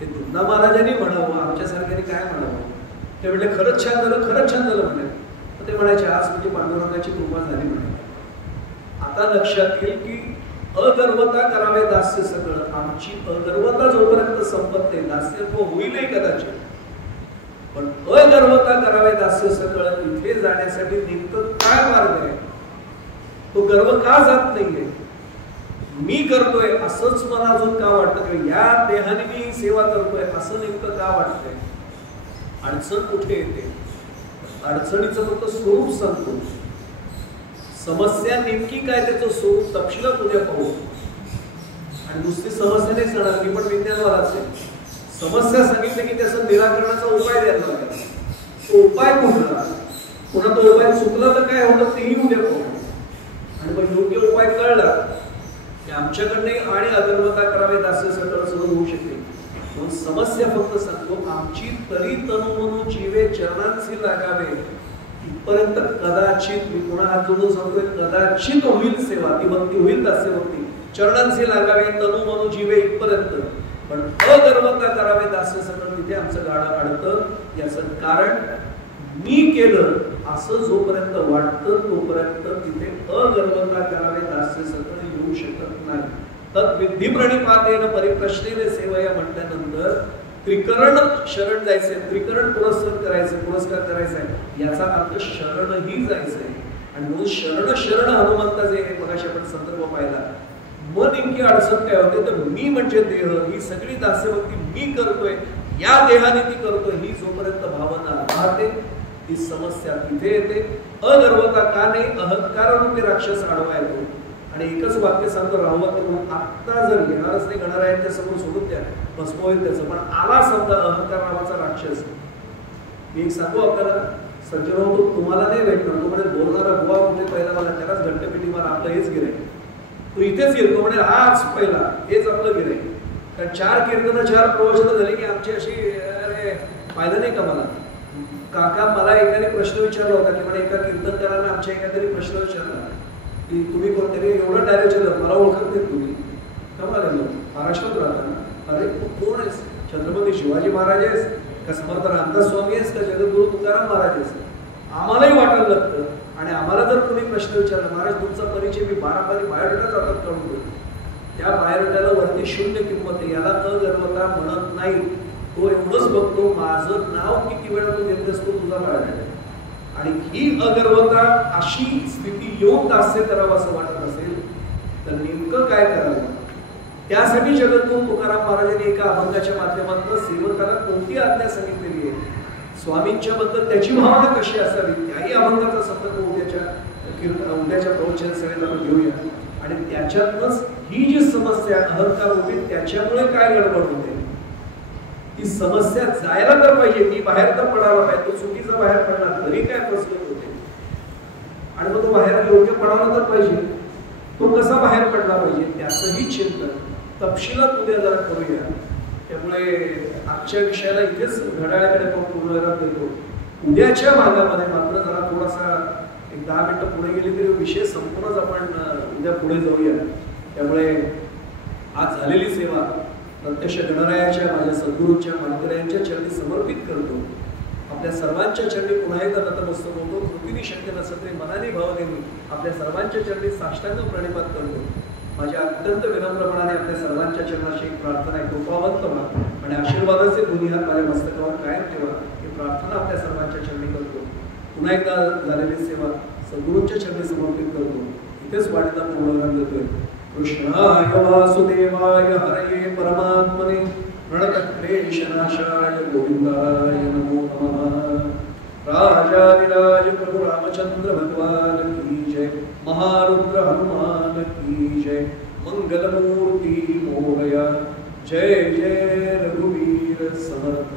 हे धुंडा महाराजांनी म्हणावं, आमच्यासारख्याने काय म्हणावं. ते म्हटले खरंच छान झालं म्हणे. ते म्हणायचे आज म्हणजे पांडुरंगाची कृपा झाली म्हणे. आता लक्षात येईल की अगर्वता करावे दास्य सगळं. आमची अगर्वता जोपर्यंत संपत नाही, दास्यत्व होईलही कदाचित, पण अगर्वता करावे दास्य सगळं. इथे जाण्यासाठी नेमकं काय मार्ग आहे, तो गर्व का जात नाहीये. मी करतोय असंच मला अजून का वाटतं, या देहाने मी सेवा करतोय असं नेमकं का वाटतंय. अडचण कुठे येते, अडचणीचं फक्त स्वरूप सांगतो. समस्या नेमकी काय त्याचं स्वरूप तपशिलात उद्या पाहू. आणि नुसती समस्या नाही सांगणार, मी पण विज्ञानवालाच आहे. समस्या सांगितलं की त्याचं निराकरणाचा उपाय द्यायला लागेल. तो उपाय कुठला, पुन्हा तो उपाय चुकला तर काय होतं तेही उद्या पाहू. आणि मग योग्य उपाय कळला की आमच्याकडे आणि अगर्वता करावे दास्य सगळं सहज होऊ शकते. म्हणून समस्या फक्त सांगतो, आमची तरी तनुमनु जीवे चरणांशी लागावे इथपर्यंत कदाचित, मी पुन्हा हात जोडून सांगतोय, कदाचित होईल सेवा, ती भक्ती होईल दास्य भक्ती. चरणांशी लागावे तनुमनु जीवे इथपर्यंत, पण अगर्वता करावे दास्य सगळं तिथे आमचं गाडं अडतं. याचं कारण मी केलं असं जोपर्यंत वाटतं तोपर्यंत तिथे अगर्वता करावे दास्य सगळं येऊ शकत नाही. तर विधी प्रणिपातेन परिप्रश्नेने सेवया म्हटल्यानंतर त्रिकरण शरण जायचंय, त्रिकरण पुरस्कार करायचा आहे. याचा अर्थ शरणही जायचंय. आणि म्हणून शरण हनुमंताचे मगाशी आपण संदर्भ पाहिला. मग नेमकी अडचण काय होते तर मी म्हणजे देह, ही सगळी दास्यभक्ती मी करतोय, या देहाने ती करतोय, ही जोपर्यंत भावना राहते ती समस्या तिथे येते. अगर्वता का नाही, अहंकार रूपी राक्षस आडवा येतो. आणि एकच वाक्य सांगतो राहवत म्हणून, आत्ता जर येणारच नाही गणार आहे त्या समोर सोडून द्या, भस्म होईल त्याचं. पण आला समजा अहंकार नावाचा राक्षस, मी एक सांगू आपल्याला, सज्जन होतो तुम्हाला नाही भेटणार. तो म्हणे बोलणारा बुवा कुठे पहिला मला, त्यालाच घट्टपिटी मला आपलं हेच गिराय, तू इथेच येईल. तो म्हणे हाच पहिला, हेच आपलं गिराय. कारण 4 कीर्तन 4 प्रवचनं झाली की आमची अशी, अरे पाहिलं नाही का मला काका, मला एकाने प्रश्न विचारला होता की म्हणे एका कीर्तनकारांना आमच्या एखाद्याने प्रश्न विचारला की तुम्ही कोणतरी एवढं डायरेक्ट झालं, मला ओळखत नाही तुम्ही का. मला महाराष्ट्रात राहता, अरे कोण आहेस, छत्रपती शिवाजी महाराज आहेस का, समर्थ रामदास स्वामी आहेस का, जगद्गुरु तुकाराम महाराज आहेस. आम्हालाही वाटायला लागतं. आणि आम्हाला जर कोणी प्रश्न विचारला, महाराज तुमचा परिचय, मी 12 पारी बायोडेटाच हातात काढून देतो, त्या बायोडेटाला वरती 0 किंमत आहे, याला अगर्वता म्हणत नाही. तो एवढंच बघतो माझं नाव किती वेळा तू घेत असतो, तुझा बायोडेटा. आणि ही अगर्वता अशी स्थिती येऊन दास्य करावं असं वाटत असेल तर नेमकं काय करावं? त्यासाठी जगद्गुरू तुकाराम महाराजांनी एका अभंगाच्या माध्यमातून सेवकाला कोणती आज्ञा सांगितलेली आहे, स्वामींच्या बद्दल त्याची भावना कशी असावी, त्याही अभंगाचा संदर्भ उद्याच्या प्रवचन सेवेत आपण घेऊया. आणि त्याच्यातूनच ही जी समस्या अहंकार होते त्याच्यामुळे काय गडबड होते, ती समस्या जायला तर पाहिजे. मी बाहेर तर पडायला पाहिजे, तो चुकीचा बाहेर पडला तरी काय फसवत होते, आणि मग तो बाहेर योग्य पडायला तर पाहिजे. तो कसा बाहेर पडला पाहिजे त्याचंही चिंतन तपशिलात उद्या जरा करूया. त्यामुळे आजच्या विषयाला इथेच घड्याळाकडे पूर्ण देतो. उद्याच्या भागामध्ये मात्र जरा थोडासा एक 10 मिनिटं पुढे गेली तरी विषय संपूर्णच आपण उद्या पुढे जाऊया. त्यामुळे आज झालेली सेवा प्रत्यक्ष गणरायाच्या, माझ्या सद्गुरूंच्या, मानकऱ्यांच्या चरणी समर्पित करतो. आपल्या सर्वांच्या चरणी पुन्हा एकदा नतमस्तक होतो. कृतीने शक्य नसत तरी मनाने भावनेने आपल्या सर्वांच्या चरणी साष्टांग प्रणिपात करतो. माझ्या अत्यंत विनम्रपणाने आपल्या सर्वांच्या चरणाशी एक प्रार्थना आहे, कृपावंत व्हा आणि आशीर्वादाचे दोन्ही हात माझ्या मस्तकावर कायम ठेवा, ही प्रार्थना आपल्या सर्वांच्या चरणी करतो. पुन्हा एकदा झालेली सेवा सद्गुरूंच्या चरणी समर्पित करतो. इथेच वाढता पूर्ण देतोय. कृष्णाय वासुदेवाय हरये परमात्मने प्रणतक्लेशनाशाय गोविंदाय नमो नमः. राजाधिराज प्रभु रामचंद्र भगवान की जय. महारुद्र हनुमान की जय. मंगलमूर्ति मोरया. जय जय रघुवीर समर्थ.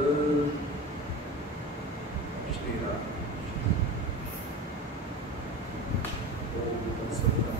श्रीराम. ओम तत्सत.